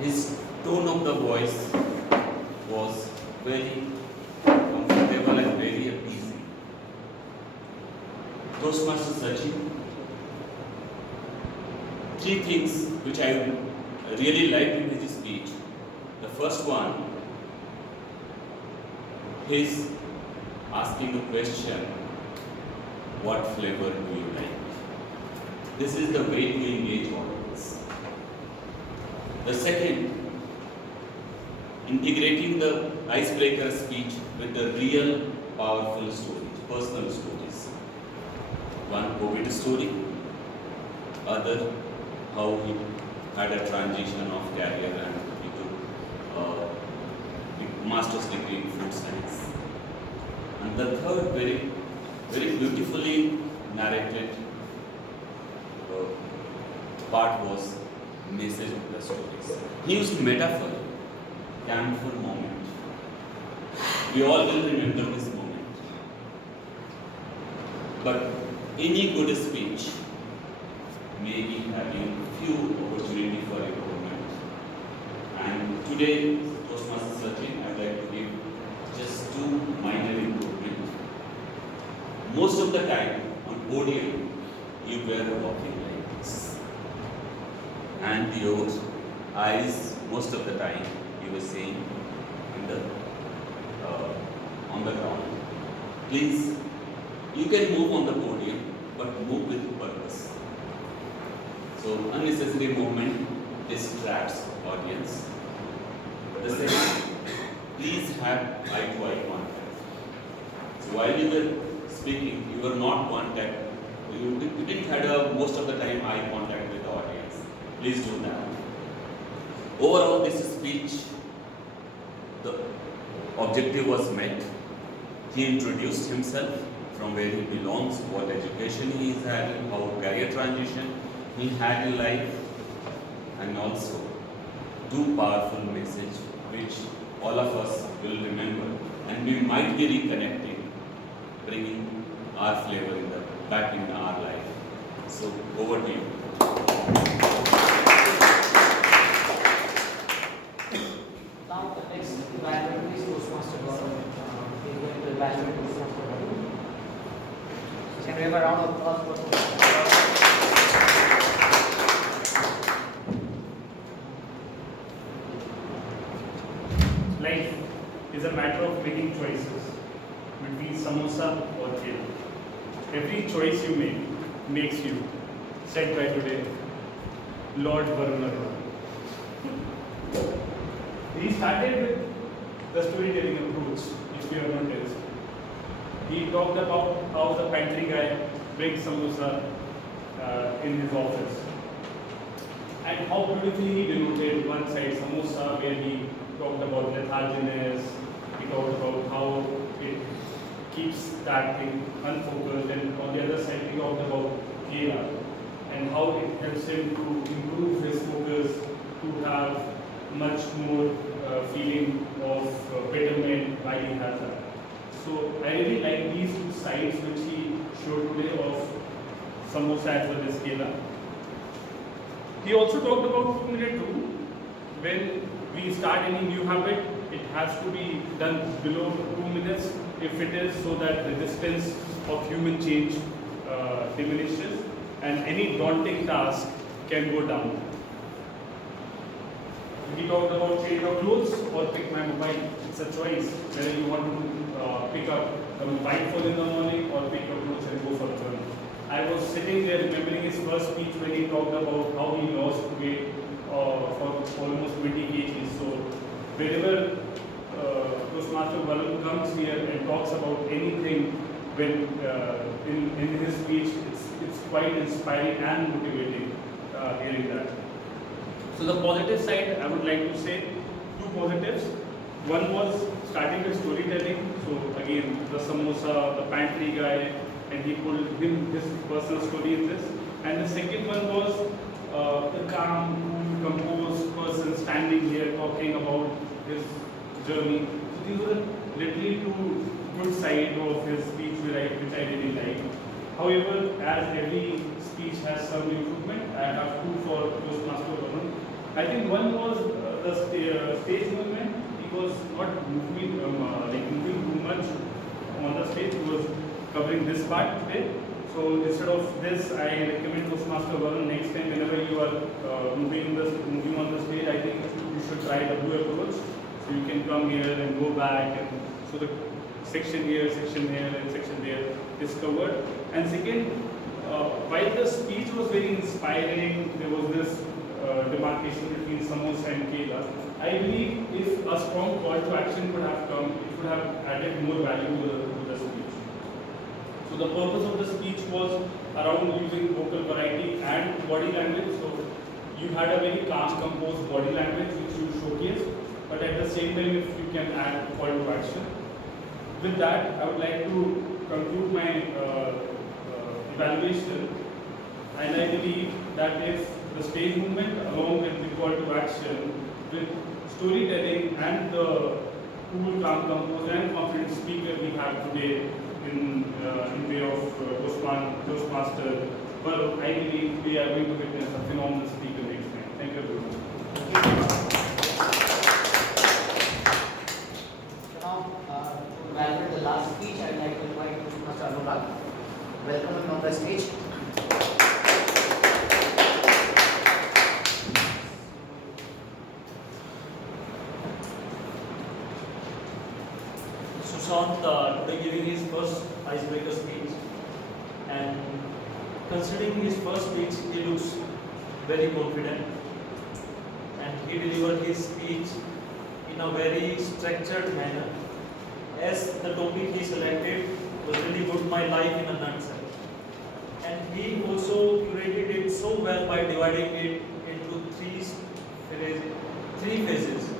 His tone of the voice was very comfortable and very appeasing. Toastmaster Sachin, three things which I really liked in his speech. The first one, he's asking a question, what flavor do you like? This is the way to engage audience. The second, integrating the icebreaker speech with the real powerful stories, personal stories. One COVID story, other how he had a transition of career and he took a master's degree in food science. And the third, very beautifully narrated part was message of the stories. He used metaphor, camphor moment. We all will remember this moment. But any good speech may be having few opportunity for improvement. And today, Toastmaster Sachin, I'd like to give just two minor improvements. Most of the time on podium, you were walking like this. And your eyes, most of the time, you were saying in the on the ground. Please, you can move on the podium, but move with purpose. So unnecessary movement distracts audience. The second, please have eye-to-eye contact. So while you were speaking, you were not contact. You didn't have most of the time eye contact with the audience. Please do that. Overall, this speech, the objective was met. He introduced himself from where he belongs, what education he is having, how career transition he had in life, and also two powerful message which all of us will remember, and we might be reconnecting, bringing our flavor back in our life. So over to you. Now the next evaluator is Toastmaster Gaurav. He is going to evaluate Toastmaster Gaurav. Can we have a round of applause for Toastmaster? Life is a matter of making choices between samosa or kale. Every choice you make makes you, said by today, Lord Varuna. He started with the storytelling approach, which we have noticed. He talked about how the pantry guy brings samosa in his office, and how beautifully he denoted one side samosa, where he talked about letharginess, he talked about how it keeps that thing unfocused, and on the other side he talked about kela and how it helps him to improve his focus, to have much more feeling of betterment while he has that. So I really like these two sides which he showed today of samosa as well as kela. He also talked about 2-minute rule. When we start any new habit, it has to be done below 2 minutes if it is, so that the distance of human change diminishes and any daunting task can go down. We talked about change your clothes or pick my mobile. It's a choice whether you want to pick up the mobile phone in the morning or pick your clothes and go for a run. I was sitting there remembering his first speech when he talked about how he lost weight for almost 20 kgs. So wherever Toastmaster Varun comes here and talks about anything, when in his speech, it's quite inspiring and motivating hearing that. So the positive side, I would like to say two positives. One was starting with storytelling. So again, the samosa, the pantry guy, and he pulled his personal story in this. And the second one was the calm, cool, composed person standing here talking about his journey. So these were literally two good sides of his speech which I really like. However, as every speech has some improvement, I have two for Toastmaster Varun. I think one was the stage movement. He was not moving too much on the stage. He was covering this part today. So instead of this, I recommend Toastmaster Varun next time whenever you are moving on the stage, I think you should try W approach. So you can come here and go back, and so the section here, section there, and section there is covered. And second, while the speech was very inspiring, there was this demarcation between Samosa and Kela. I believe if a strong call to action could have come, it would have added more value to the speech. So the purpose of the speech was around using vocal variety and body language. So you had a very calm, composed body language which you showcased, but at the same time, if you can add call to action. With that, I would like to conclude my evaluation, and I believe that if the stage movement along with the call to action, with storytelling and the cool, calm, composed and confident speaker we have today in way of Toastmaster, well, I believe we are going to witness a phenomenal speaker next time. Thank you everyone. So now, to evaluate the last speech, I would like to invite Mr. Anurag. Welcome him on the stage. Sushant today giving his first icebreaker speech, and considering his first speech, he looks very confident, and he delivered his speech in a very structured manner. As the topic he selected was really good, my life in a nutshell, and he also curated it so well by dividing it into three phases,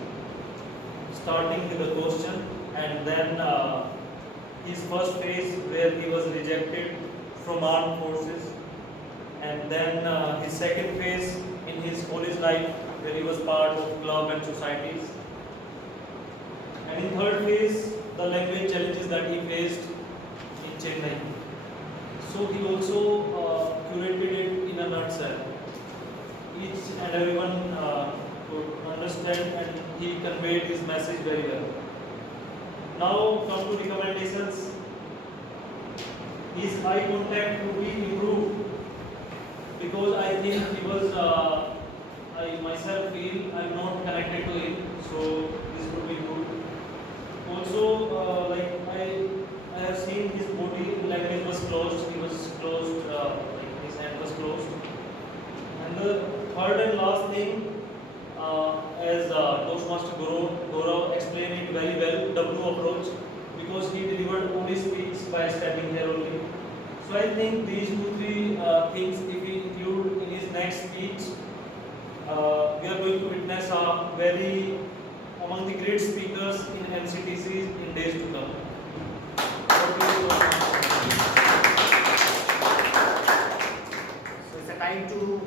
starting with the question, and then his first phase where he was rejected from armed forces, and then his second phase in his college life where he was part of club and societies, and in third phase the language challenges that he faced in Chennai. So he also curated it in a nutshell. Each and everyone could understand, and he conveyed his message very well. Now come to recommendations. His eye contact could be improved, because I think he was, I myself feel I am not connected to him, so this could be good. Also, like I have seen his body language was closed. He was closed, like his hand was closed. And the third and last thing, as Toastmaster Gaurav explained it very well, W approach, because he delivered only speech by standing there only. So I think these three things, if we include in his next speech, we are going to witness a very among the great speakers in MCTCs in days to come. So it's a time to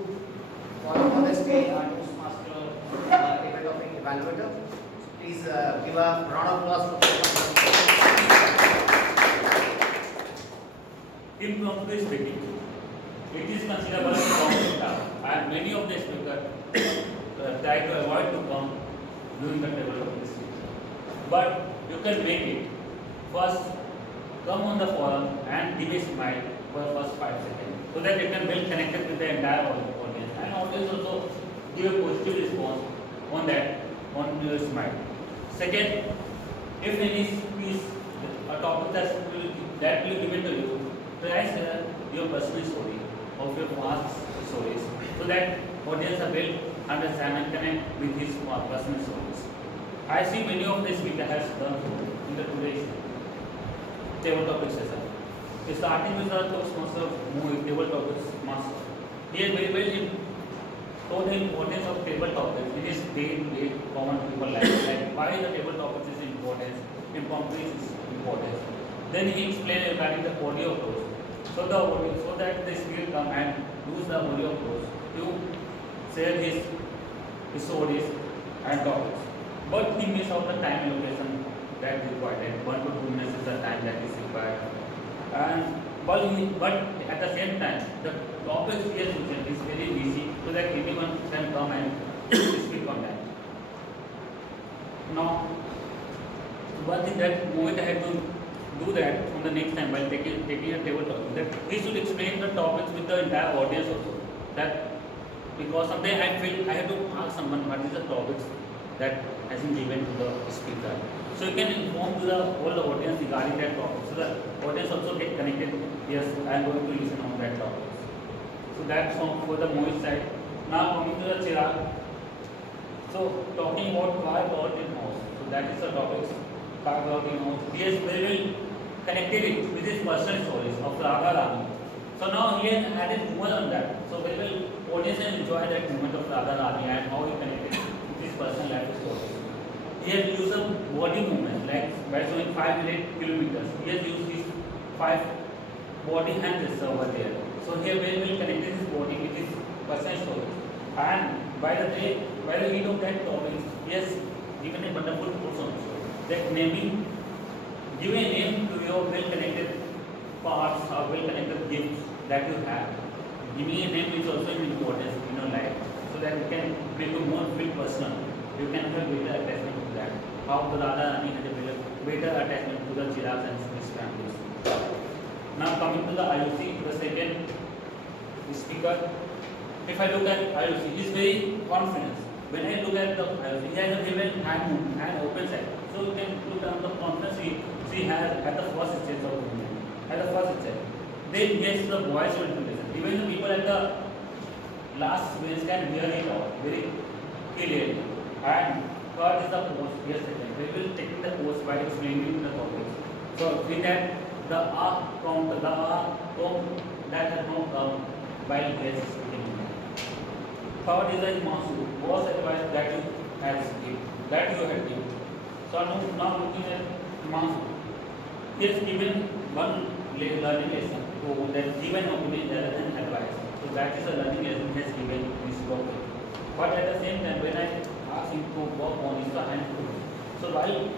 follow on the stage our Toastmaster event of evaluator. Please give a round of applause for Impromptu speaking. It is considered as a common task, and many of the speakers try to avoid to come during the table of this. But you can make it. First, come on the forum and give a smile for the first 5 seconds, so that you can build connected with the entire audience, and audience also give a positive response on that, on your smile. Second, if any speech, a topic that will be given to you, try your personal story of your past stories, so that audience will understand and connect with his personal stories. I see many of the speakers has done so in the today's table topic session. Starting with the Toastmaster table topics master. He has very well told the importance of table topics in his day common people life, like why the table topics is important, impromptu is important. Then he explained regarding the audio approach. So that the speaker come and use the audio approach to share his stories and topics. But he missed out the time allocation that is required. 1 to 2 minutes is the time that is required. And but at the same time, the topic he has chosen is very easy, so that anyone can come and speak on that. Now, one thing that moving ahead to do that from the next time while taking a table talk, that he should explain the topics with the entire audience also. That because sometimes I feel I have to ask someone what is the topics that has been given to the speaker. So you can inform to the whole audience regarding that topic. So the audience also get connected. Yes, I am going to listen on that topic. So that's for the Mohit side. Now coming to the Chirag. So talking about why God in house. So that is the topic. Why God in house. He has very well connected it with his personal stories of Raga Rani. So now he has added more on that. So very well audience can enjoy that moment of Raga Rani and how he connected with his personal life stories. He has used a body movement like by showing 5 kilometers. He has used his 5 body hand gesture over there. So he has very well connected his body with his personal story. And by the heat of that topic, he has given a wonderful course also. That naming, giving a name to your well connected parts or well connected gifts that you have. Giving a name is also important in your life. So that you can bring a more feel personal. You can have better attachment to that. How the Radha Rani had a better attachment to the Chirags and his families. Now coming to the IOC, the second speaker. If I look at IOC, he is very confident. When I look at the IOC, he has a given hand movement and open side. So you can look at the confidence he has at the first stage of movement. At the first stage. Then he has the voice intonation. Even the people at the last bench can hear it out very clearly. And third is the post. Yes, second. We will take the post by explaining the topics. So in that the R count, the R tone that has no count while he is speaking. Third is the Himanshu. Was advice that you have given, that you have given. So now looking at Himanshu. He has given one learning lesson to that given opinion rather than advice. So that is a learning lesson he has given in this book. But at the same time, when I asked him to work on his hand closed. So while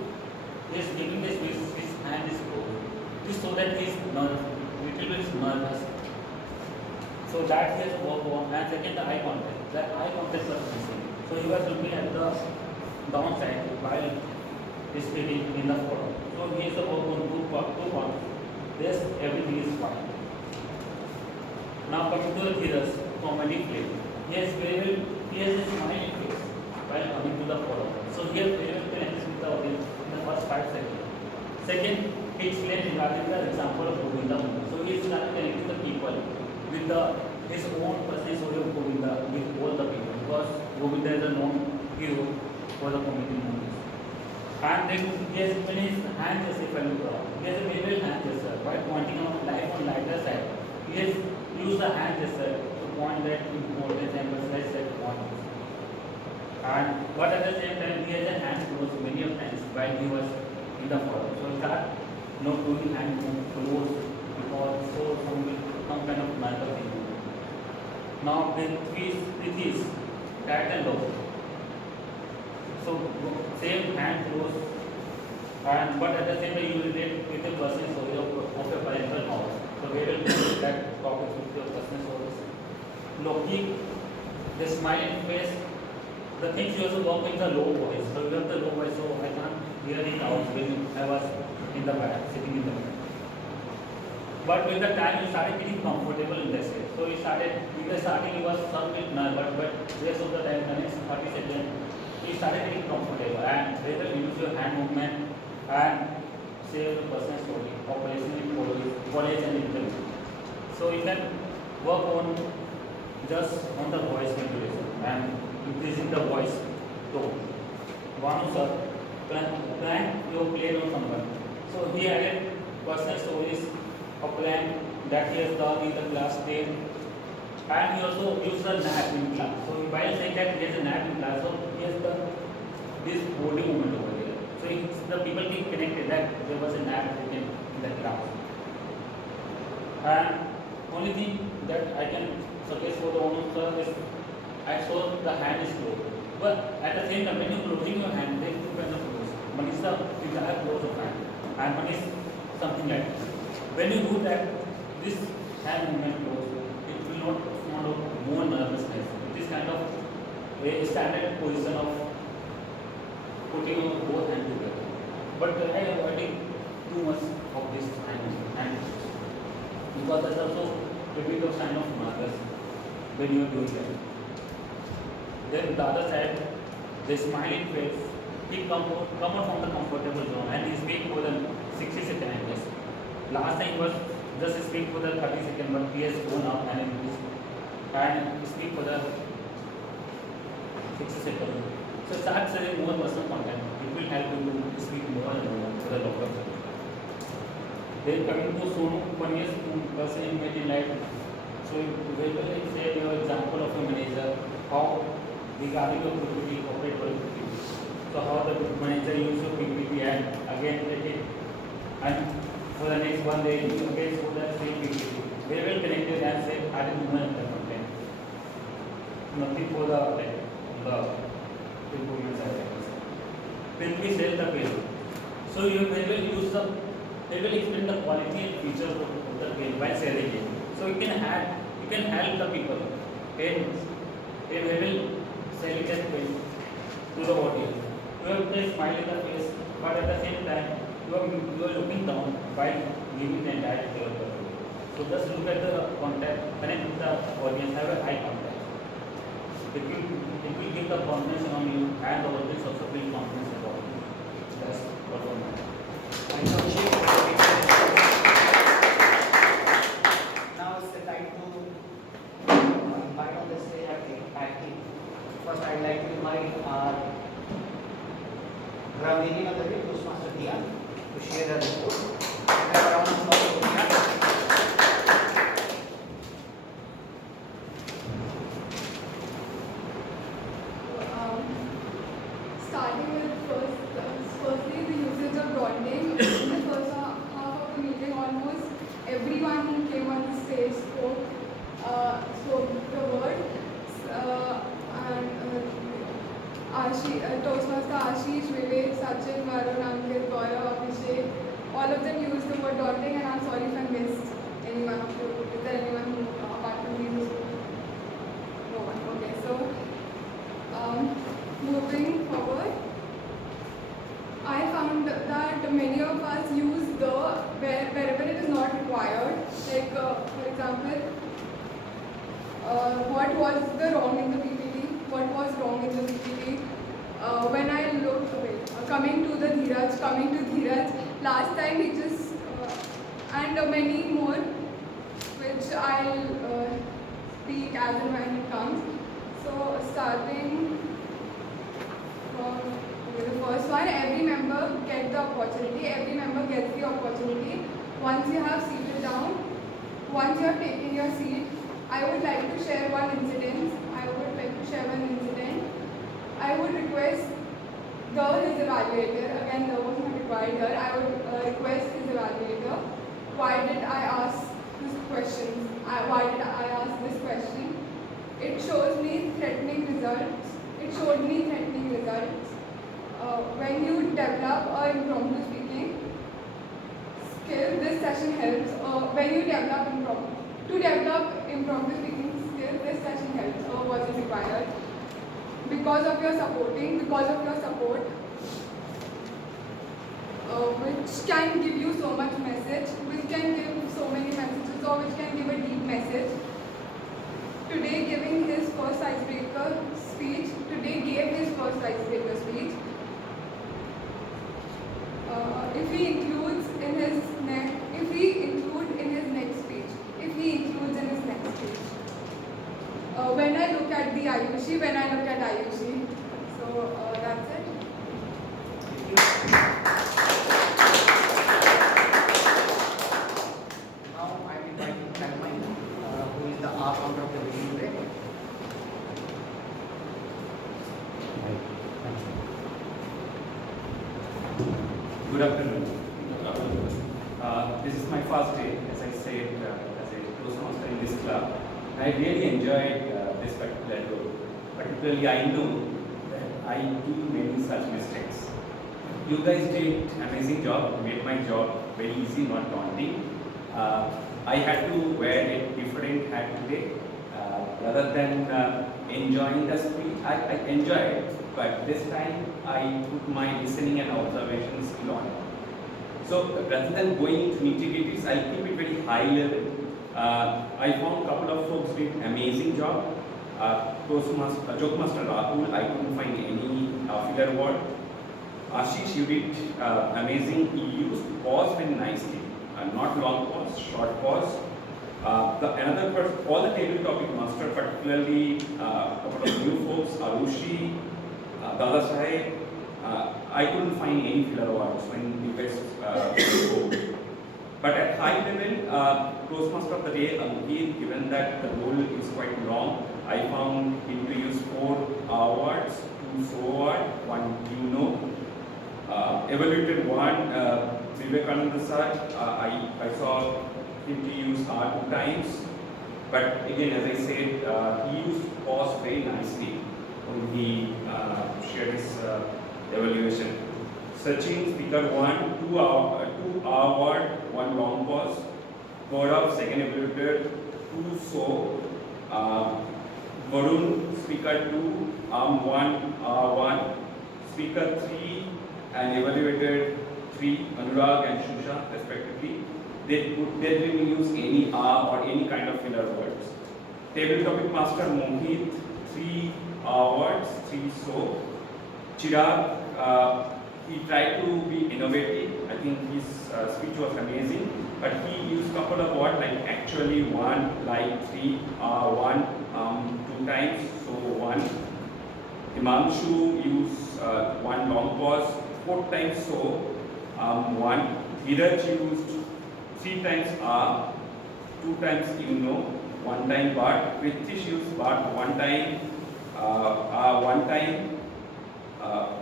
he is giving this speech, his hand is closed. This so that he is little bit nervous. So that he has to work on. And second, the eye contact. The eye contact was missing. So he was looking at the downside while he is speaking in the photo. So he has to work on two points. Yes, everything is fine. Now coming to the Dhiraj, comedy play. He has a smiling face while coming to the photo. So he has very well connected with the audience in the first 5 seconds. Second, he explained regarding the example of Govinda. So he is connecting the people with his own personal story of Govinda with all the people, because Govinda is a known hero for the comedy movies. And then he has given his hand gesture, if I look around. He has a very well hand gesture by pointing out life on lighter side. He has used the hand gesture to point that importance and emphasize that point. But at the same time, he has a hand close many of times while he was in the photo. So he start not doing hand close because so some kind of mental thing. Now with his tight and low. So same hand close, but at the same time you will relate with a personal story of a parental house. So we will do that topic with your personal stories. Loki, the smiling face. The things you also work with the low voice. So you have the low voice, so I can't hear it out when I was in the back, sitting in the back. But with the time you started getting comfortable in this way. So in the starting you was some bit nervous, but rest of the time, the next 30 seconds, you started getting comfortable and whether you use your hand movement and say the personal story, operation in college and interview. So you can work on just on the voice modulation and increasing the voice tone. Vanu sir, prank you played on someone. So he added personal stories of prank that he has done in the class 10, and he also used the nap in class. So while saying that he has a nap in class, so he has done this body movement over here. So the people get connected that there was a nap taken in the class. And only thing that I can suggest for the owner sir is I saw the hand is closed. But at the same time, when you're closing your hand, there is two kinds of close. One is the entire close of hand, and one is something like this. When you do that, this hand movement close, it will not sound of more nervousness. It is kind of a standard position of putting your both hands together. But try avoiding too much of this and because that's also a bit of sign of nervous when you are doing that. Then the other side, the smiling face, he come out from the comfortable zone and he speak more than 60 seconds, I guess. Last time was just speak for the 30 seconds, but he has gone up and speak for the 60 seconds. So start sharing more personal content. It will help you to speak more and more for the longer term. Then coming to funniest person in my life. So we will say your example of a manager, how regarding your PPT, corporate PPT. So how the manager use your PPT and again take it and for the next one day you again show that same PPT. They will connect it and say added movement and content. Nothing for the improvement side. Then we sell the page. So you will use they will explain the quality and features of the page by selling it. So you can help the people. And they will sell it as page to the audience. You have the smile in the face, but at the same time you are looking down while giving the entire picture. So just look at the contact, connect with the audience, have a eye contact. It will give the confidence on you and the audience also feel confidence about you. That's what I meant. Thank you, Abhishek. Now it's the time to invite on the stage our team. First, I'd like to invite our Gravini of the day, Toastmaster Dia, to share her report. And a round of applause for Dia. Starting with firstly the usage of broadening. In the first half of the meeting, almost everyone who came on the stage spoke the word. Toastmaster Ashish, Vivek, Sachin, Varun, Ankit, Gaurav, Abhishek, all of them used the word daunting, and I'm sorry if I missed anyone of you. Is there anyone who, apart from me, who's no one? Okay, so moving forward, I found that many of us use the wherever it is not required. Like for example, what was the wrong in the PPT? What was wrong in the PPT? When I looked away, coming to Dheeraj, last time he just, and many more, which I'll speak as and when it comes. So starting from the first one, every member gets the opportunity. Once you have seated down, once you have taken your seat, I would like to share one incident. I would request his evaluator, again there was not required here, I would request his evaluator, why did I ask this question? It showed me threatening results. When you develop an impromptu speaking skill, this session helps. When you develop impromptu speaking skill, this session helps or wasn't required. Because of your support, which can give you so much message, which can give so many messages, or which can give a deep message. Today gave his first icebreaker speech. If he includes in his next speech. When I look at Ayushi, so that's it. Now I'm inviting Kalman, who is the art founder of the meeting today. Good afternoon. This is my first day, as I said, as a Toastmaster in this club. I really enjoyed this particular role. Particularly, I know that I do many such mistakes. You guys did amazing job, made my job very easy, not daunting. I had to wear a different hat today. Rather than enjoying the speech, I enjoyed it, but this time I put my listening and observation skill on it. So rather than going into nitty-gritties, I'll keep it very high level. I found a couple of folks did amazing job. Toastmaster, Joke Master Rahul, I couldn't find any filler word. Ashish, you did amazing. You used pause very nicely. Not long pause, short pause. Another person, all the table topic master, particularly a couple of new folks, Arushi, Dada Sahib, I couldn't find any filler words when you guys spoke. But at high level, Toastmaster of the day, Ankit, given that the role is quite long, I found him to use 4 words, 2 so word, 1 you know. Evaluated 1, Vivekananda sir, I saw him to use 2 times. But again, as I said, he used pause very nicely when he shared his evaluation. Sachin, speaker 1, 2 word, 1 long pause. Gaurav, second evaluator, 2 so. Varun, speaker 2, 1, 1. Speaker 3 and evaluator 3, Anurag and Shusha respectively. They didn't use any or any kind of filler words. Table topic master Mohit, 3 words, 3 so. Chirag, he tried to be innovative. I think his speech was amazing, but he used couple of words like actually 1, like 3, 1, 2 times, so 1. Himanshu used 1 long pause, 4 times so, 1. Dheeraj used 3 times 2 times you know, 1 time but. Pritish used but 1 time, 1 time.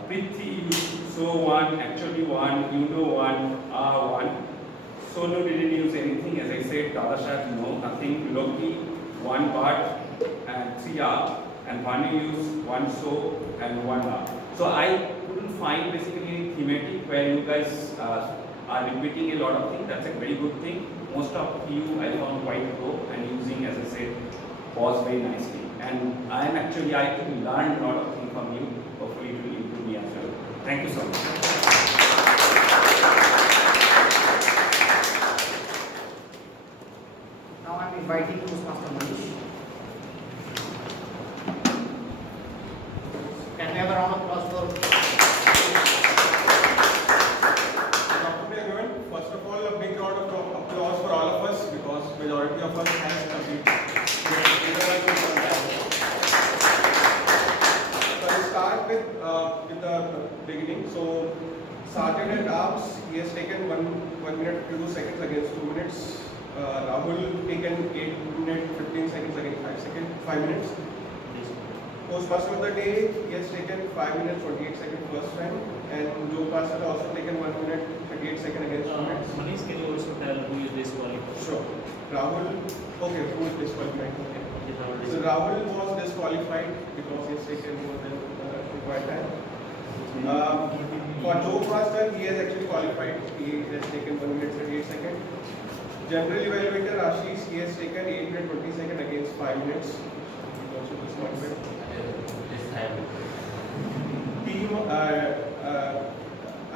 Priti used so 1, actually 1, you know 1, 1. Sonu didn't use anything, as I said. Dadashah, no, nothing. Loki, 1 but and 3 and Bhanu used 1 so and 1 So I couldn't find basically any thematic where you guys are repeating a lot of things. That's a very good thing. Most of you I found quite pro and using, as I said, pause very nicely. And I actually learned a lot of things from you. Hopefully it will improve me as well. Thank you so much. Now I'm inviting Toastmaster Manish. Can we have a round of applause for Good afternoon, everyone. First of all, a big round of applause for all of us because majority of us has completed. So I'll start with the beginning. So Sergeant at Arms, he has taken 1 minute 52 seconds against 2 minutes. Rahul taken 8 minutes 15 seconds against 5 minutes. Postmaster of the day, he has taken 5 minutes 28 seconds first time, and Joe Master also taken 1 minute 38 seconds against 2 minutes. Manish, can you also tell who is disqualified? Sure. Rahul, okay, who is disqualified? Okay. So Rahul was disqualified because he has taken more than required time. For Joe Master, he has actually qualified. He has taken 1 minute 38 seconds. General evaluator Ashish, he has taken 8 minutes 20 seconds against 5 minutes. He is also disqualified. Team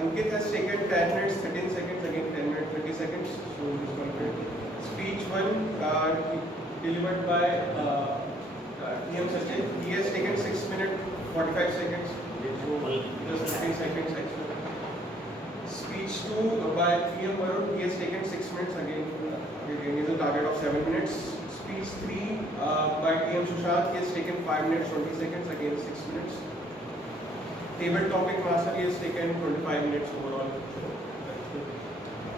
Ankit has taken 10 minutes 13 seconds against 10 minutes 30 seconds, so disqualified. Speech 1 delivered by TM Sachin. He has taken 6 minutes 45 seconds, so just 15 seconds extra. Speech 2 by TM Varun, he has taken 6 minutes again is a target of 7 minutes. Speech 3 by TM Sushant, he has taken 5 minutes 20 seconds against 6 minutes. Table topic master, he has taken 25 minutes overall.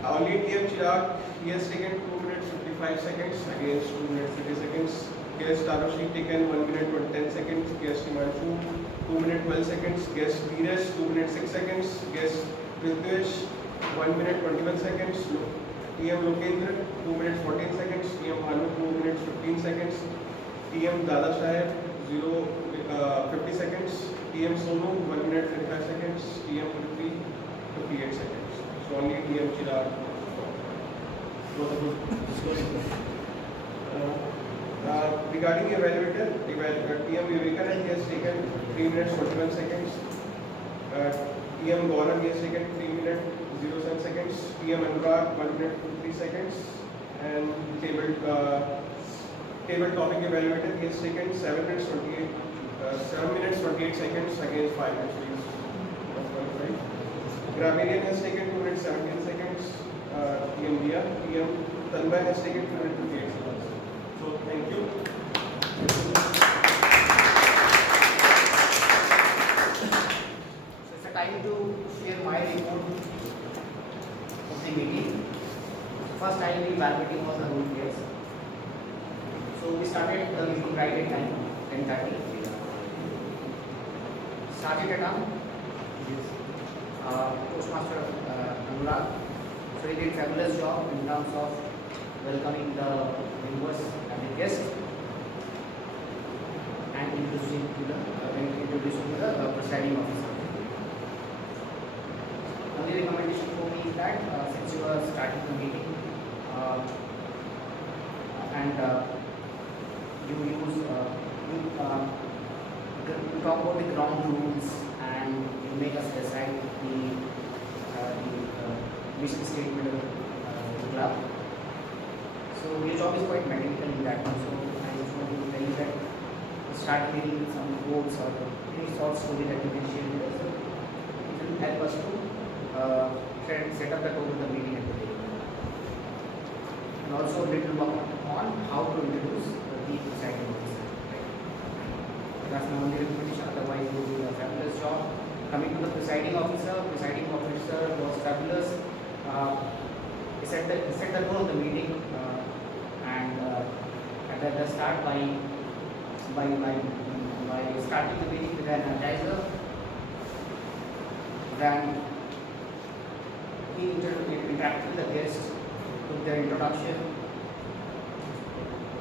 Only TM Chirag, he has taken 2 minutes 55 seconds against 2 minutes 30 seconds. Guest Tarushi taken 1 minute 10 seconds. Guest Himanshu 2 minutes 12 seconds. Guest Dheeraj 2 minutes 6 seconds. Guest Pritesh 1 minute 21 seconds. TM Lokendra 2 minutes 14 seconds. TM Bhanu 2 minutes 15 seconds. TM Dada Sahib 50 seconds. TM Sonu 1 minute 35 seconds. TM Prithvi 58 seconds. So only TM Chirag was a good. Regarding evaluator, TM Vivekanand, he has taken 3 minutes 41 seconds. PM Gaurav, he has taken 3 minutes 07 seconds. PM Anurag, 1 minute 53 seconds. And table topic evaluator, he has taken 7 minutes 28 seconds against 5 minutes. He is not qualified. Grammarian has taken 2 minutes 17 seconds. PM Dia, PM Tanmay has taken 2 minutes 58 seconds. So thank you. So it's a time to share my report of the meeting. First time the evaluating was the rule players. So we started the meeting right at 10:30. Sergeant at arm, Postmaster Anurag. So he did fabulous job in terms of welcoming the members and the guests and introducing to the presiding officer. Only recommendation for me is that since you are starting the meeting and you talk about the ground rules and you make us decide the mission statement of the club. So your job is quite mechanical in that one. So I just want to tell you that start reading some quotes or any short story that you can share with us. It will help us to set up the tone of the meeting at the day. And also a little work on how to introduce the presiding officer. That's my only recommendation, otherwise you will do a fabulous job. Coming to the presiding officer was fabulous. He set the tone of the meeting and at the start by starting the meeting with an energizer. Then he interacted with the guests, took their introduction,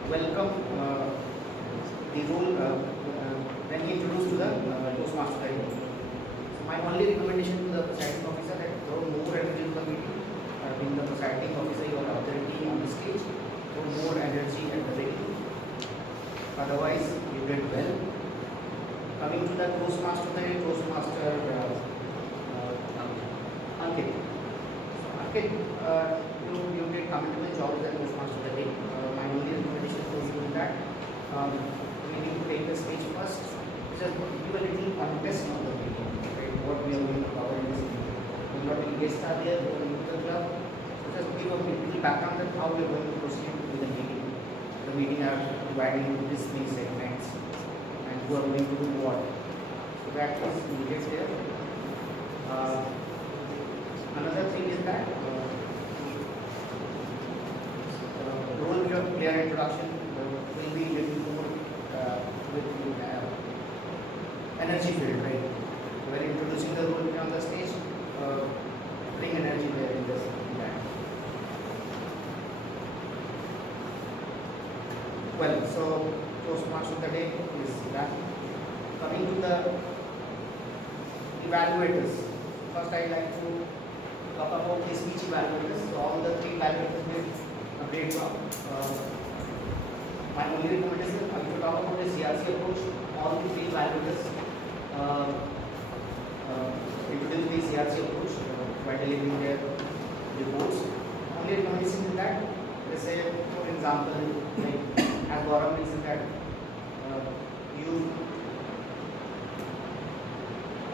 welcome the role, then he introduced to the Toastmaster. So my only recommendation to the presiding officer that throw more energy to the meeting. Being the presiding officer, you are authority on the stage, throw more energy at the beginning. Otherwise, you did well. Coming to the Toastmaster, Ankit. Ankit, you did come into the job as a Toastmaster today. My only recommendation for you is that we need to take the stage first. Just give a little context on the meeting, right? What we are going to cover in this meeting. What the guests are there, what are the club. So just give a little background on how we are going to proceed with the meeting. The meeting are divided into these three segments and who are going to do what. So that is needed there. Another thing is that role player introduction will be little more with energy filled, right? When introducing the role player on the stage, bring energy there in that. Well, so Toastmaster of the day is done. Coming to the evaluators. First, I like to talk about the speech evaluators. So all the three evaluators did a great job. My only recommendation, if you talk about the CRC approach, all the three evaluators introduce the CRC approach by delivering their reports. Only recommendation is that, let's say, for example, like as Gaurav mentioned that you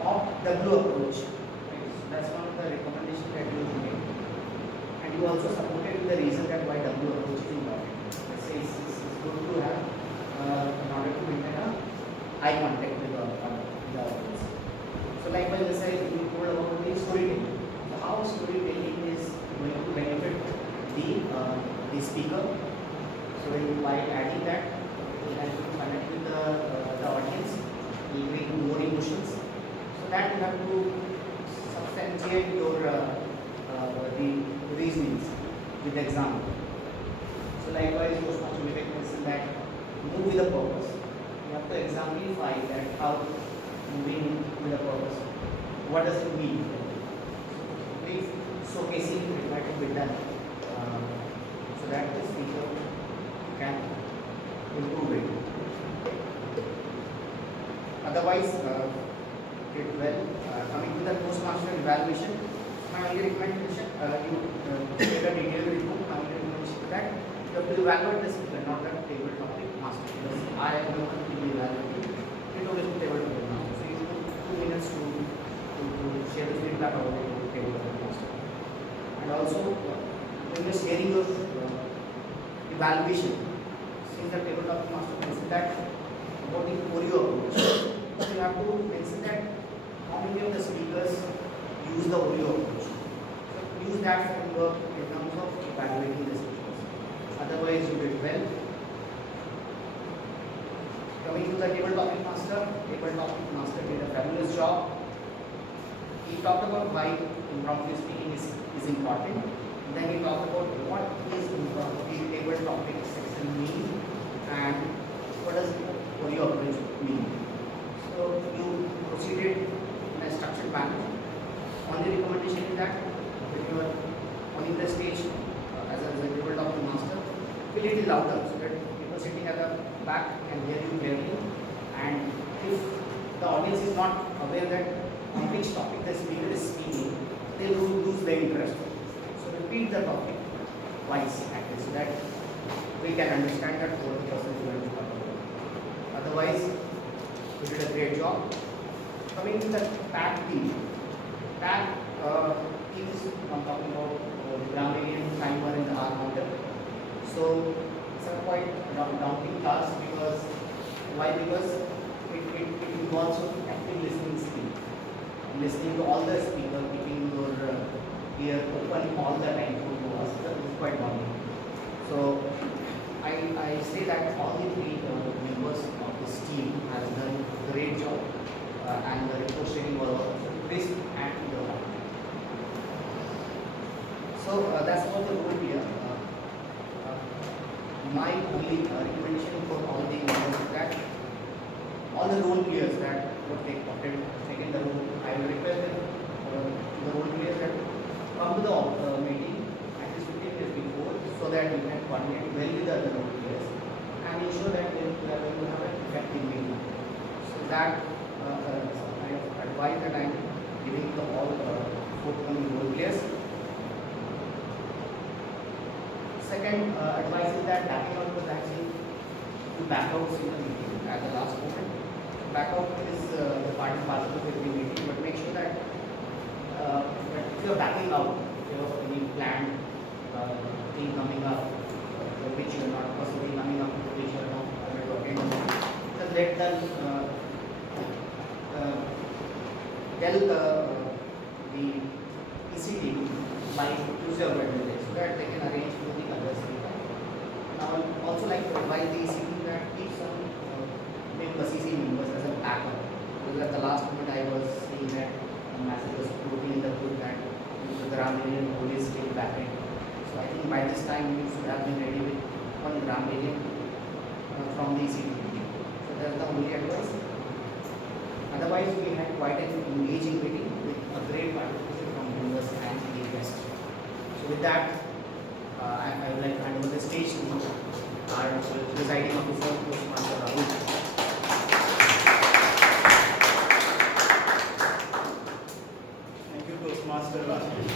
opt W approach. Right? So that's one of the recommendations that you make. And you also supported with the reason that why W approach is important. Let's say it's good to have in order to maintain eye contact with the audience. So likewise, let's say you told about the storytelling. So how storytelling is going to benefit the speaker. So by adding that, you have to connect with the audience, will bring more emotions. So that you have to substantiate your the reasonings with example. So likewise, you also make a question that move with a purpose. You have to exemplify that how moving with a purpose. What does it mean? Please showcasing required to be done so that the speaker can improve it. Otherwise, did well. Coming to the post Toastmaster evaluation. My only recommendation, you take a detailed report. My only recommendation is that you have to evaluate the speaker, not the table topic master. Because I am the one to be evaluated. It always table topic master. So you have 2 minutes to share the feedback about the table topic master. And also, when you are sharing your evaluation, since the table topic master mentioned that about the Oreo approach, so you have to mention that how many of the speakers use the Oreo approach. So use that framework in terms of evaluating the speakers. Otherwise, you did well. Coming to the table topic master did a fabulous job. He talked about why impromptu speaking is important. Then he talked about what is impromptu table topic section mean and what does Oreo approach mean. So you proceeded in a structured manner. Only recommendation is that when you are on the stage as a table topic master, be little louder so that people sitting at the back can hear you clearly. And if the audience is not aware that on which topic the speaker is speaking, they will lose their interest. So repeat the topic twice at least so that we can understand that what the person is going to talk about. Otherwise, you did a great job. Coming to the tag team. Tag team is I'm talking about the Brahminian timer and the hour counter. So it's a quite daunting task because why? Because it involves active listening skill. Listening to all the speaker, keeping your ear open all the time to us is quite daunting. So I say that all the 3 members of this team has done a great job and the report sharing was crisp and so that's about the role here. My only recommendation for all the members is that all the role players that would take taken the role, I will request the role players that come to the meeting at least 15 days before so that you can coordinate well with the other role players and ensure that you have an effective meeting. So that I advise that I am giving to all forthcoming role players. Second advice is that backing out was actually to back out in the meeting at the last moment. Back out is the part and parcel of every meeting, but make sure that if you are backing out, if you have any planned thing coming up, which you are not possibly coming up, which you are not able to attend, just let them tell the EC team by Tuesday or Wednesday so that they can arrange for the others. Now, I would also like to advise the EC team that keep some CC members as a backup. Because at the last moment I was seeing that a message was floating in the group that the Brahminian role is still backend. So I think by this time you should have been ready with one Brahminian from the EC team. So that's the only advice. Otherwise, we had quite an engaging meeting with a great participation from members and the guests. So with that, I would like to hand over the stage to our presiding officer, Toastmaster Rahul. Thank you, Toastmaster.